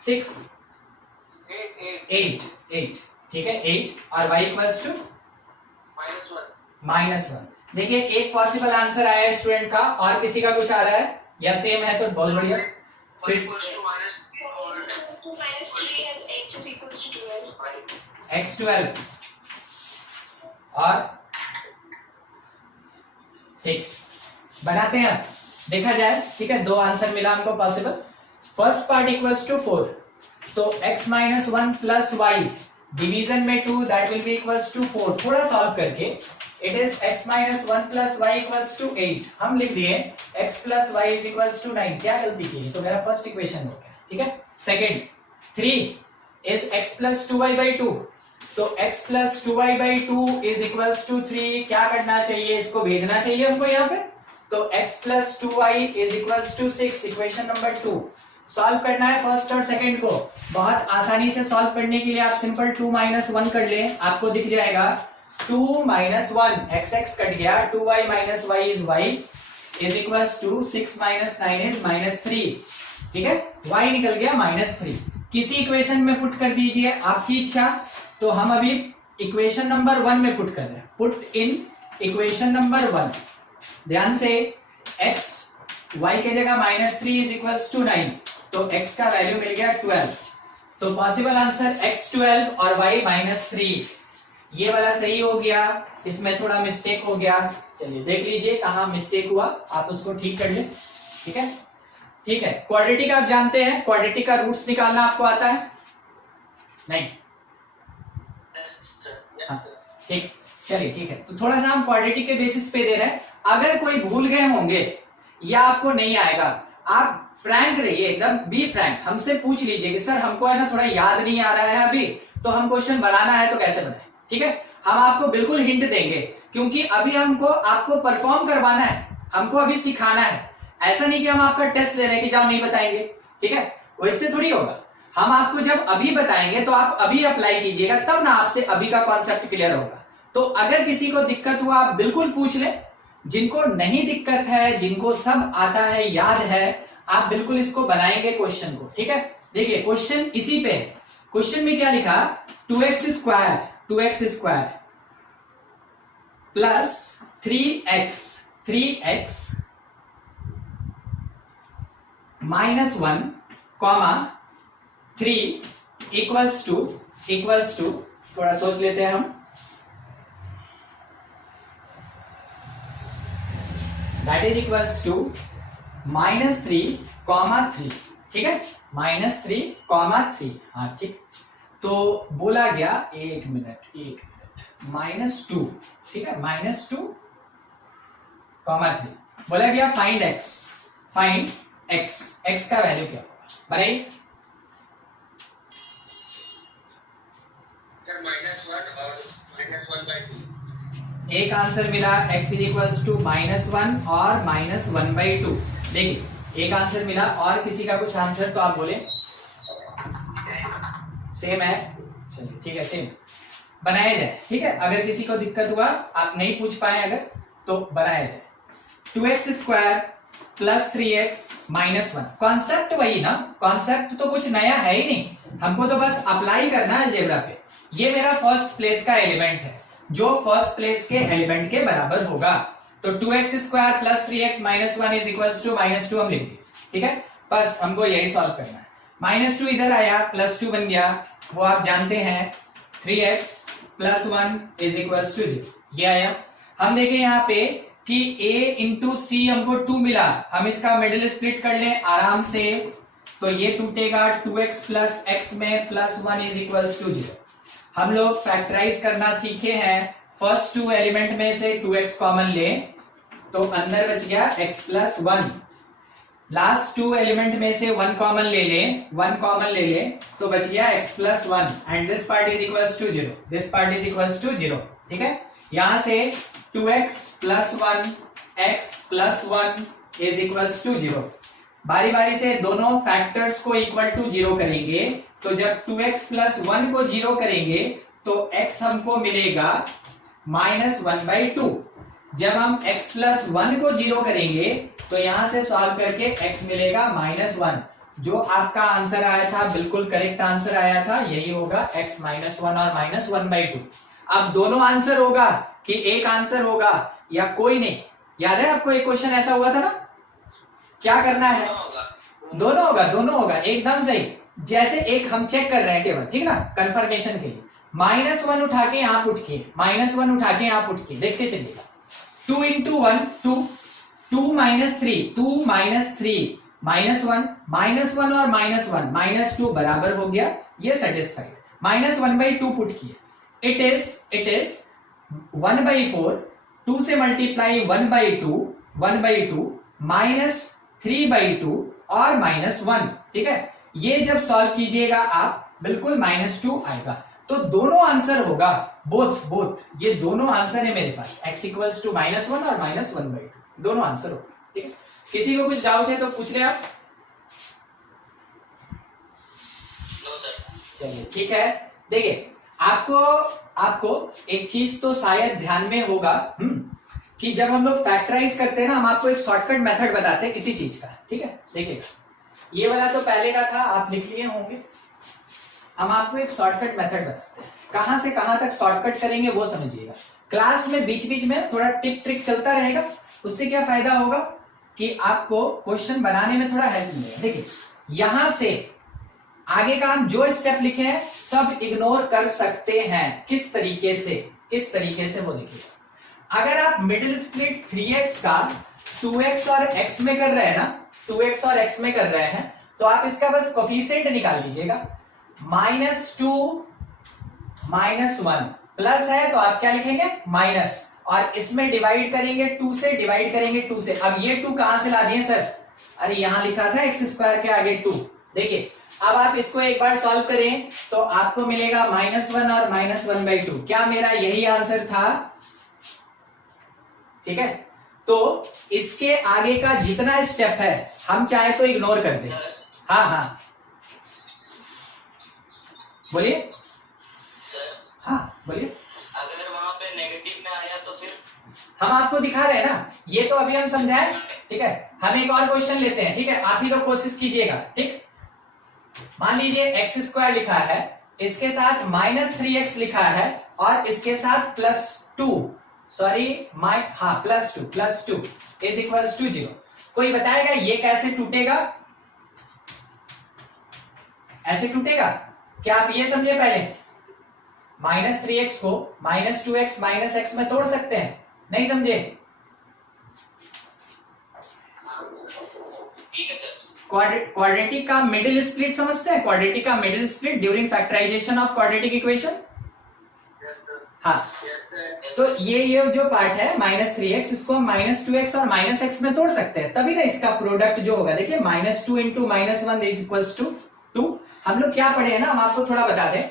6 8, ठीक है, 8 और y इक्वल्स टू -1। देखिए एक पॉसिबल आंसर आया है स्टूडेंट का, और किसी का कुछ आ रहा है या सेम है तो बहुत बढ़िया। फिर x 12 और ठीक बनाते हैं, अब देखा जाए, ठीक है। 2 आंसर मिला हमको possible. First part equals to 4, तो x minus 1 plus y division में 2, that will be equals to 4। थोड़ा सॉल्व करके it is x minus 1 plus y equals to 8। हम लिख दिए x plus y is equals to 9। क्या गलती की? तो मेरा फर्स्ट इक्वेशन हो गया, ठीक है। Second 3 is x plus 2y by 2, तो x plus 2y by 2 is equals to 3। क्या करना चाहिए? इसको भेजना चाहिए हमको यहाँ पे, तो x plus 2y is equals to 6। Equation number 2 solve करना है फर्स्ट और सेकंड को। बहुत आसानी से सॉल्व करने के लिए आप सिंपल 2 माइनस 1 कर लें, आपको दिख जाएगा 2 माइनस 1, x कट गया, 2y minus y is y is equals to 6 minus 9 is -3, ठीक है। y निकल गया -3। किसी इक्वेशन में पुट कर दीजिए, आपकी इच्छा। तो हम अभी इक्वेशन नंबर 1 में पुट कर रहे हैं। Put in equation number 1। ध्यान से, x y के जगह -3 इज इक्वल्स टू 9, तो x का वैल्यू मिल गया 12। तो पॉसिबल आंसर x 12 और y -3, ये वाला सही हो गया। इसमें थोड़ा मिस्टेक हो गया, चलिए देख लीजिए कहाँ मिस्टेक हुआ, आप उसको ठीक कर ले, ठीक है। ठीक है, क्वाड्रेटिक आप जानते हैं, क्वाड्रेटिक का रूट्स निकालना आपको आता है? नहीं, ठीक, चलिए ठीक है। तो थोड़ा सा हम क्वाड्रेटिक के बेसिस पे दे रहे हैं। अगर कोई भूल गए होंगे या आपको नहीं आएगा, आप फ्रैंक रहिए, एकदम बी फ्रैंक, हमसे पूछ लीजिए कि सर हमको है ना थोड़ा याद नहीं आ रहा है अभी, तो हम क्वेश्चन बनाना है तो कैसे बनाए, ठीक है। हम आपको बिल्कुल हिंट देंगे, क्योंकि अभी हमको आपको परफॉर्म करवाना है, हमको अभी सिखाना है। ऐसा नहीं कि हम आपका टेस्ट ले रहे हैं कि जाओ नहीं बताएंगे, ठीक है, वैसे थोड़ी होगा। हम आपको जब अभी बताएंगे तो आप अभी अप्लाई कीजिएगा, तब ना आपसे अभी का कॉन्सेप्ट क्लियर होगा। तो अगर किसी को दिक्कत हुआ आप बिल्कुल पूछ ले, जिनको नहीं दिक्कत है, जिनको सब आता है, याद है, आप बिल्कुल इसको बनाएंगे क्वेश्चन को, ठीक है। देखिए क्वेश्चन इसी पे है। क्वेश्चन में क्या लिखा? 2x square plus 3x minus 1 comma 3 equals to थोड़ा सोच लेते हैं हम, दैट इज इक्वल्स टू -3, -3, ठीक है, -3, हाँ ठीक। तो बोला गया, एक मिनट, -2, ठीक है, -2, -3 बोला गया फाइंड x का वैल्यू क्या होगा बताइए। -1 और -1/2। एक आंसर मिला x इज इक्वल्स टू -1 और -1/2। देखिए एक आंसर मिला, और किसी का कुछ आंसर तो आप बोले। सेम है, चलिए ठीक है, सेम बनाया जाए। ठीक है, अगर किसी को दिक्कत हुआ, आप नहीं पूछ पाए अगर, तो बनाया जाए। 2x square plus 3x minus 1, concept वही ना, कॉन्सेप्ट तो कुछ नया है ही नहीं, हमको तो बस अप्लाई करना है अलजेब्रा पे। ये मेरा फर्स्ट प्लेस का एलिमेंट है, जो फर्स्ट प्लेस के एलिमेंट के बराबर होगा। तो 2x square plus 3x minus 1 is equal to -2 हम लिख दिए। ठीक है, बस हमको यही सॉल्व करना है। -2 इधर आया, +2 बन गया, वो आप जानते हैं। 3x plus 1 is equal to 0, ये आया। हम देखें यहाँ पे कि a इंटू सी हमको 2 मिला, हम इसका मिडिल स्प्लिट कर लें आराम से, तो ये टूटेगा 2x प्लस x में, +1 इज इक्वल टू 0। हम लोग फैक्टराइज करना सीखे हैं, फर्स्ट 2 एलिमेंट में से 2x कॉमन ले, तो अंदर बच गया x प्लस 1। लास्ट 2 एलिमेंट में से 1 कॉमन ले ले, 1 कॉमन ले ले, तो बच गया x plus 1 and this part is equal to 0, this part is equal to 0। ठीक है, यहां से 2x plus 1 x plus 1 is equal to 0। बारी बारी से दोनों फैक्टर्स को इक्वल टू 0 करेंगे, तो जब 2x प्लस 1 को 0 करेंगे तो x हमको मिलेगा -1/2। जब हम x प्लस 1 को 0 करेंगे तो यहां से सॉल्व करके x मिलेगा -1। जो आपका आंसर आया था, बिल्कुल करेक्ट आंसर आया था, यही होगा x -1 और -1/2। अब दोनों आंसर होगा कि एक आंसर होगा या कोई नहीं? याद है आपको एक क्वेश्चन ऐसा हुआ था ना, क्या करना है? दोनों होगा, दोनों होगा, एकदम सही। जैसे एक हम चेक कर रहे हैं केवल, ठीक ना, कंफर्मेशन के लिए। -1 उठा के यहां पुट किए, -1 उठा के यहां पुट किए, देखते चलिएगा। 2 इंटू 1 2, 2 - 3, 2 - 3 -1, -1 और -1 -2 बराबर हो गया, ये सेटिस्फाइड। -1/2 पुट किए, इट इज 1/4, 2 से मल्टीप्लाई 1/2 -3/2 और -1। ठीक है, ये जब सॉल्व कीजिएगा आप, बिल्कुल -2 आएगा। तो दोनों आंसर होगा, बोथ ये दोनों आंसर है मेरे पास, x इक्वल्स टू -1 और -1/2, दोनों आंसर होगा। ठीक है, किसी को कुछ डाउट है तो पूछ ले आप। No sir. चलिए ठीक है, देखिए आपको एक चीज तो शायद ध्यान में होगा कि जब हम लोग फैक्टराइज करते हैं ना, हम आपको एक शॉर्टकट मेथड बताते हैं किसी चीज का। ठीक है, देखिएगा, ये वाला तो पहले का था, आप लिख लिए होंगे। हम आपको एक शॉर्टकट मेथड बताते हैं, कहां से कहां तक शॉर्टकट करेंगे वो समझिएगा। क्लास में बीच बीच में थोड़ा टिप ट्रिक चलता रहेगा, उससे क्या फायदा होगा कि आपको क्वेश्चन बनाने में थोड़ा हेल्प मिलेगा। देखिए, यहां से आगे का हम जो स्टेप लिखे हैं सब इग्नोर कर सकते हैं। किस तरीके से वो देखिए। अगर आप मिडिल स्प्लिट 3x का 2x और x में कर रहे हैं ना, 2x और x में कर रहे हैं, तो आप इसका बस कोफिशिएंट निकाल लीजिएगा। -2 -1 प्लस है तो आप क्या लिखेंगे? माइनस, और इसमें डिवाइड करेंगे 2 से, डिवाइड करेंगे 2 से। अब ये 2 कहां से ला दिए सर? अरे यहां लिखा था x स्क्वायर के आगे 2। देखिए, अब आप इसको एक बार सॉल्व करें तो आपको मिलेगा -1 और -1/2। क्या मेरा यही आंसर था? ठीक है, तो इसके आगे का जितना स्टेप है हम चाहे तो इग्नोर कर दें। हाँ बोलिए। सर, हाँ बोलिए। अगर वहां पे नेगेटिव में आया तो फिर? हम आपको दिखा रहे हैं ना, ये तो अभी हम समझाएं। ठीक है, हम एक और क्वेश्चन लेते हैं। ठीक है, आप ही लोग कोशिश कीजिएगा। ठीक, मान लीजिए x² लिखा है, इसके साथ -3x लिखा है और इसके साथ +2 इज इक्वल्स टू 0। कोई बताएगा ये कैसे टूटेगा? ऐसे टूटेगा क्या? आप ये समझे पहले, -3x को -2x -x में तोड़ सकते हैं, नहीं समझे? ठीक है सर। क्वाड्रेटिक का मिडिल स्प्लिट समझते हैं? क्वाड्रेटिक का middle split during factorization of quadratic equation. हाँ, तो ये जो पार्ट है -3x, इसको हम -2x और -x में तोड़ सकते हैं, तभी ना इसका प्रोडक्ट जो होगा। देखिए, -2 इंटू -1 इज इक्वल्स टू 2। हम लोग क्या पढ़े हैं ना, हम आपको थोड़ा बता दें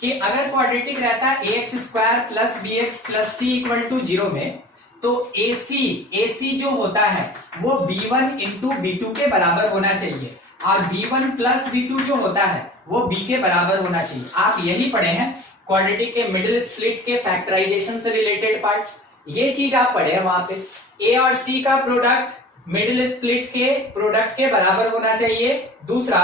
कि अगर क्वाड्रेटिक रहता है ax² plus bx plus c equal to 0 में, तो AC जो होता है वो b1 इंटू b2 के बराबर होना चाहिए। और b1 प्लस b2 जो होता है वो b के बराबर होना चाहिए। आप यही पढ़े हैं क्वाड्रेटिक के मिडिल स्प्लिट के फैक्टराइजेशन से रिलेटेड पार्ट, ये चीज आप पढ़े हैं वहां पे। a और c का प्रोडक्ट मिडिल स्प्लिट के प्रोडक्ट के बराबर होना चाहिए। दूसरा,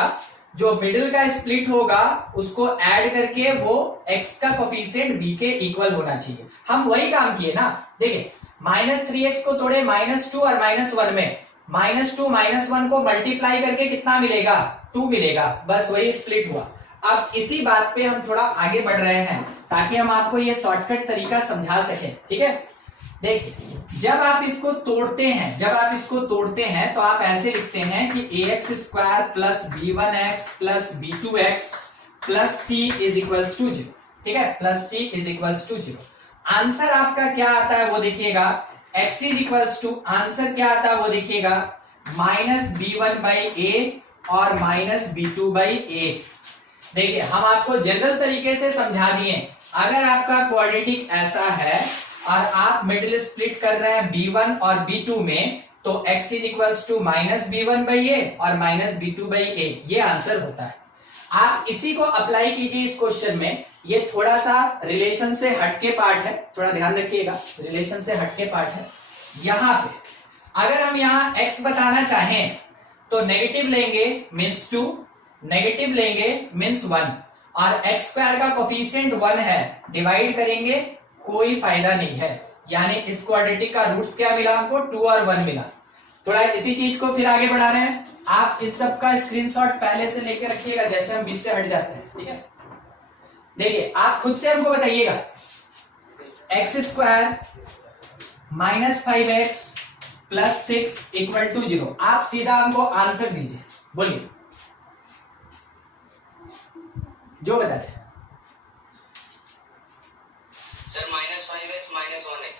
जो मिडिल का स्प्लिट होगा उसको ऐड करके वो x का कोफिशिएंट b के इक्वल होना चाहिए। हम वही काम किए ना। देखिए -3x को तोड़े -2 और -1 में, -2 -1 को मल्टीप्लाई करके कितना मिलेगा, 2 मिलेगा, बस वही स्प्लिट हुआ। अब इसी बात पे हम थोड़ा आगे बढ़ रहे हैं ताकि हम आपको ये शॉर्टकट तरीका समझा सकें, ठीक है। देखिए जब आप इसको तोड़ते हैं तो आप ऐसे लिखते हैं कि ax² plus b1x plus b2x प्लस c इज इक्वल्स टू 0, ठीक है, plus c is equals to 0। Answer आपका क्या आता है वो देखिएगा, x is equals to, answer क्या आता है वो देखिएगा, -b1/a और -b2/a। देखिए हम आपको जनरल तरीके से समझा दिए। अगर आपका क्वाड्रेटिक ऐसा है और आप मिडिल स्प्लिट कर रहे हैं b1 और b2 में, तो x is equals to -b1/a और -b2/a, ये आंसर होता है। आप इसी को अप्लाई कीजिए इस क्वेश्चन में। ये थोड़ा सा रिलेशन से हटके पार्ट है, थोड़ा ध्यान रखिएगा, रिलेशन से हटके पार्ट है। यहां पे अगर हम यहां x बताना चाहें तो नेगेटिव लेंगे मीन्स 2, नेगेटिव लेंगे मीन्स 1, और x² का कोफिशिएंट 1 है, डिवाइड करेंगे, कोई फायदा नहीं है। यानी इस क्वाड्रेटिक का रूट्स क्या मिला हमको, 2 और 1 मिला। थोड़ा इसी चीज को फिर आगे बढ़ा रहे हैं। आप इस सब का स्क्रीनशॉट पहले से लेके रखिएगा जैसे हम बीच से हट जाते हैं, ठीक है। देखिए आप खुद से हमको बताइएगा, x² -5x plus 6 equal to 0। आप सीधा हमको आंसर दीजिए, बोलिए जो बताते हैं। Sir -5x -1x।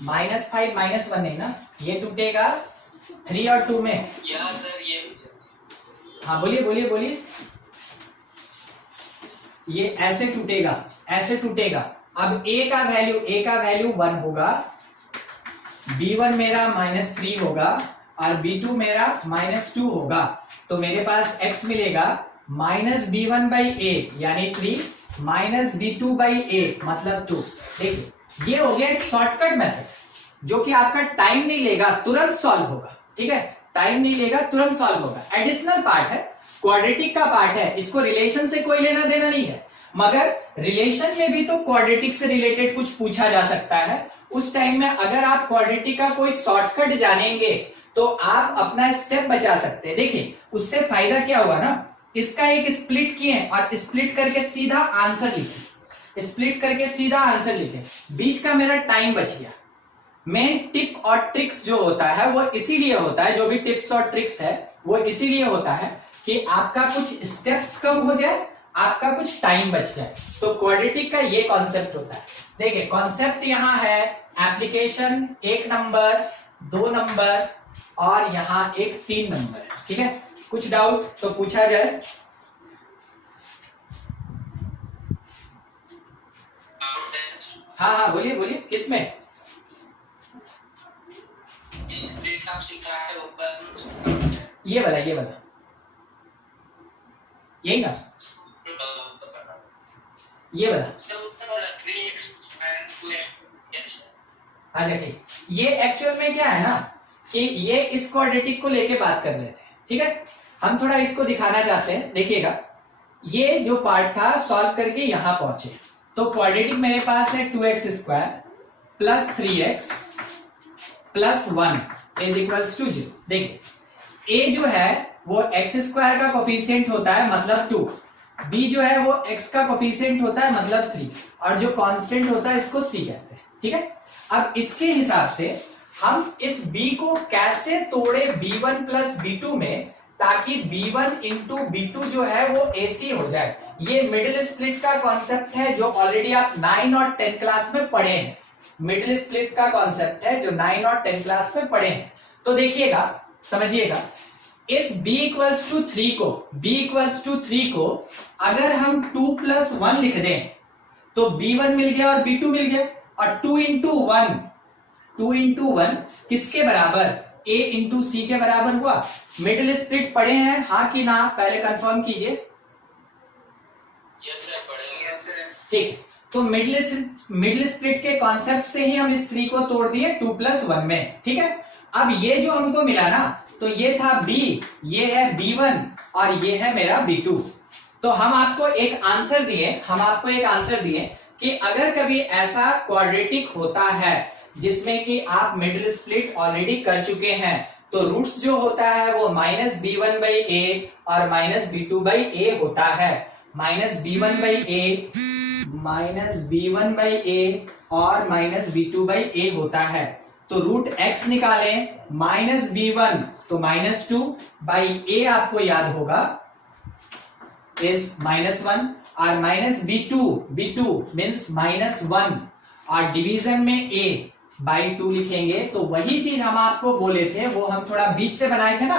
-5 -1 नहीं ना, ये टूटेगा 3 और 2 में। या सर ये, हाँ बोलिए बोलिए बोलिए। ये ऐसे टूटेगा, ऐसे टूटेगा। अब a का वैल्यू 1 होगा, b1 मेरा -3 होगा और b2 मेरा -2 होगा, तो मेरे पास x मिलेगा -b1/a यानी 3 -b2/a मतलब 2। देखिए ये हो गया एक शॉर्टकट मेथड जो कि आपका टाइम नहीं लेगा, तुरंत सॉल्व होगा, ठीक है, टाइम नहीं लेगा, तुरंत सॉल्व होगा। एडिशनल पार्ट है, क्वाड्रेटिक का पार्ट है, इसको रिलेशन से कोई लेना देना नहीं है, मगर रिलेशन में भी तो क्वाड्रेटिक से रिलेटेड कुछ पूछा जा सकता है। उस टाइम में अगर आप क्वाड्रेटिक का कोई शॉर्टकट जानेंगे तो आप अपना स्टेप बचा सकते हैं। देखिए उससे फायदा क्या हुआ ना, इसका एक स्प्लिट किए और स्प्लिट करके सीधा आंसर लिखे, स्प्लिट करके सीधा आंसर लिखे, बीच का मेरा टाइम बच गया। मेन टिप और ट्रिक्स जो होता है वो इसीलिए होता है, जो भी टिप्स और ट्रिक्स है वो इसीलिए होता है कि आपका कुछ स्टेप्स कम हो जाए, आपका कुछ टाइम बच जाए। तो क्वाड्रेटिक का ये कॉन्सेप्ट होता है। देखिए कॉन्सेप्ट यहां है, एप्लीकेशन 1 नंबर, 2 नंबर और यहां एक 3 नंबर, ठीक है। कुछ डाउट तो पूछा जाए। हाँ हाँ बोलिए बोलिए, किसमें? ये वाला यही ना, ये वाला। अच्छा ठीक, ये एक्चुअल में क्या है ना कि ये इस क्वाड्रेटिक को लेके बात कर रहे थे, ठीक है। हम थोड़ा इसको दिखाना चाहते हैं। देखिएगा ये जो पार्ट था सॉल्व करके यहां पहुंचे, तो क्वाड्रेटिक मेरे पास है 2x² plus 3x plus 1 is equals to 0। देखिए a जो है वो x² का कोफिशिएंट होता है मतलब 2, b जो है वो x का कोफिशिएंट होता है मतलब 3, और जो कांस्टेंट होता है इसको c कहते हैं, ठीक है। अब इसके हिसाब से हम इस b को कैसे तोड़े b1 प्लस b2 में, ताकि b1 इंटू b2 जो है वो ac हो जाए। ये मिडिल स्प्लिट का कॉन्सेप्ट है जो ऑलरेडी आप 9 और 10 क्लास में पढ़े हैं। मिडिल स्प्लिट का कॉन्सेप्ट है जो 9 और 10 क्लास में पढ़े हैं। तो देखिएगा, समझिएगा, इस b इक्वल्स टू 3 को अगर हम 2 प्लस 1 लिख दें तो b1 मिल गया और b2 मिल गया, और 2 इंटू 1 किसके बराबर, ए इंटू सी के बराबर हुआ। मिडिल स्प्लिट पढ़े हैं हाँ कि ना, पहले कंफर्म कीजिए। यस सर, पढ़ेंगे सर। ठीक, तो मिडिल स्प्लिट के कॉन्सेप्ट से ही हम इस 3 को तोड़ दिए 2+1 में। ठीक है, अब ये जो हमको मिला ना, तो ये था b, ये है b1 और ये है मेरा b2। तो हम आपको एक आंसर दिए कि अगर कभी ऐसा क्वाड्रेटिक होता है जिसमें कि आप मिडिल स्प्लिट ऑलरेडी कर चुके हैं, तो रूट्स जो होता है वो -b1/a और -b2/a होता है। -b1/a और -b2/a होता है। तो रूट x निकालें, -b1 तो -2/a आपको याद होगा इज -1 और -b2 मीन्स -1 और डिवीजन में a/2 लिखेंगे। तो वही चीज हम आपको बोले थे, वो हम थोड़ा बीच से बनाए थे ना।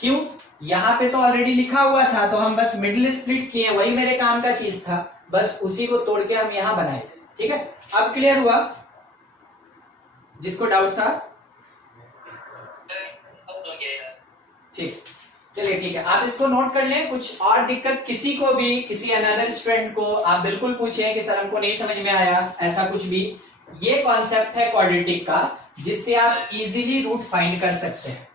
क्यों? यहाँ पे तो ऑलरेडी लिखा हुआ था, तो हम बस मिडिल स्प्लिट किए, वही मेरे काम का चीज था, बस उसी को तोड़ के हम यहाँ बनाए थे। ठीक है, अब क्लियर हुआ जिसको डाउट था? ठीक, चलिए ठीक है, आप इसको नोट कर लें। कुछ और दिक्कत किसी को भी, किसी अनदर स्टूडेंट को आप बिल्कुल पूछें कि सर हमको नहीं समझ में आया, ऐसा कुछ भी। ये कॉन्सेप्ट है क्वाड्रेटिक का, जिससे आप इजीली रूट फाइंड कर सकते हैं।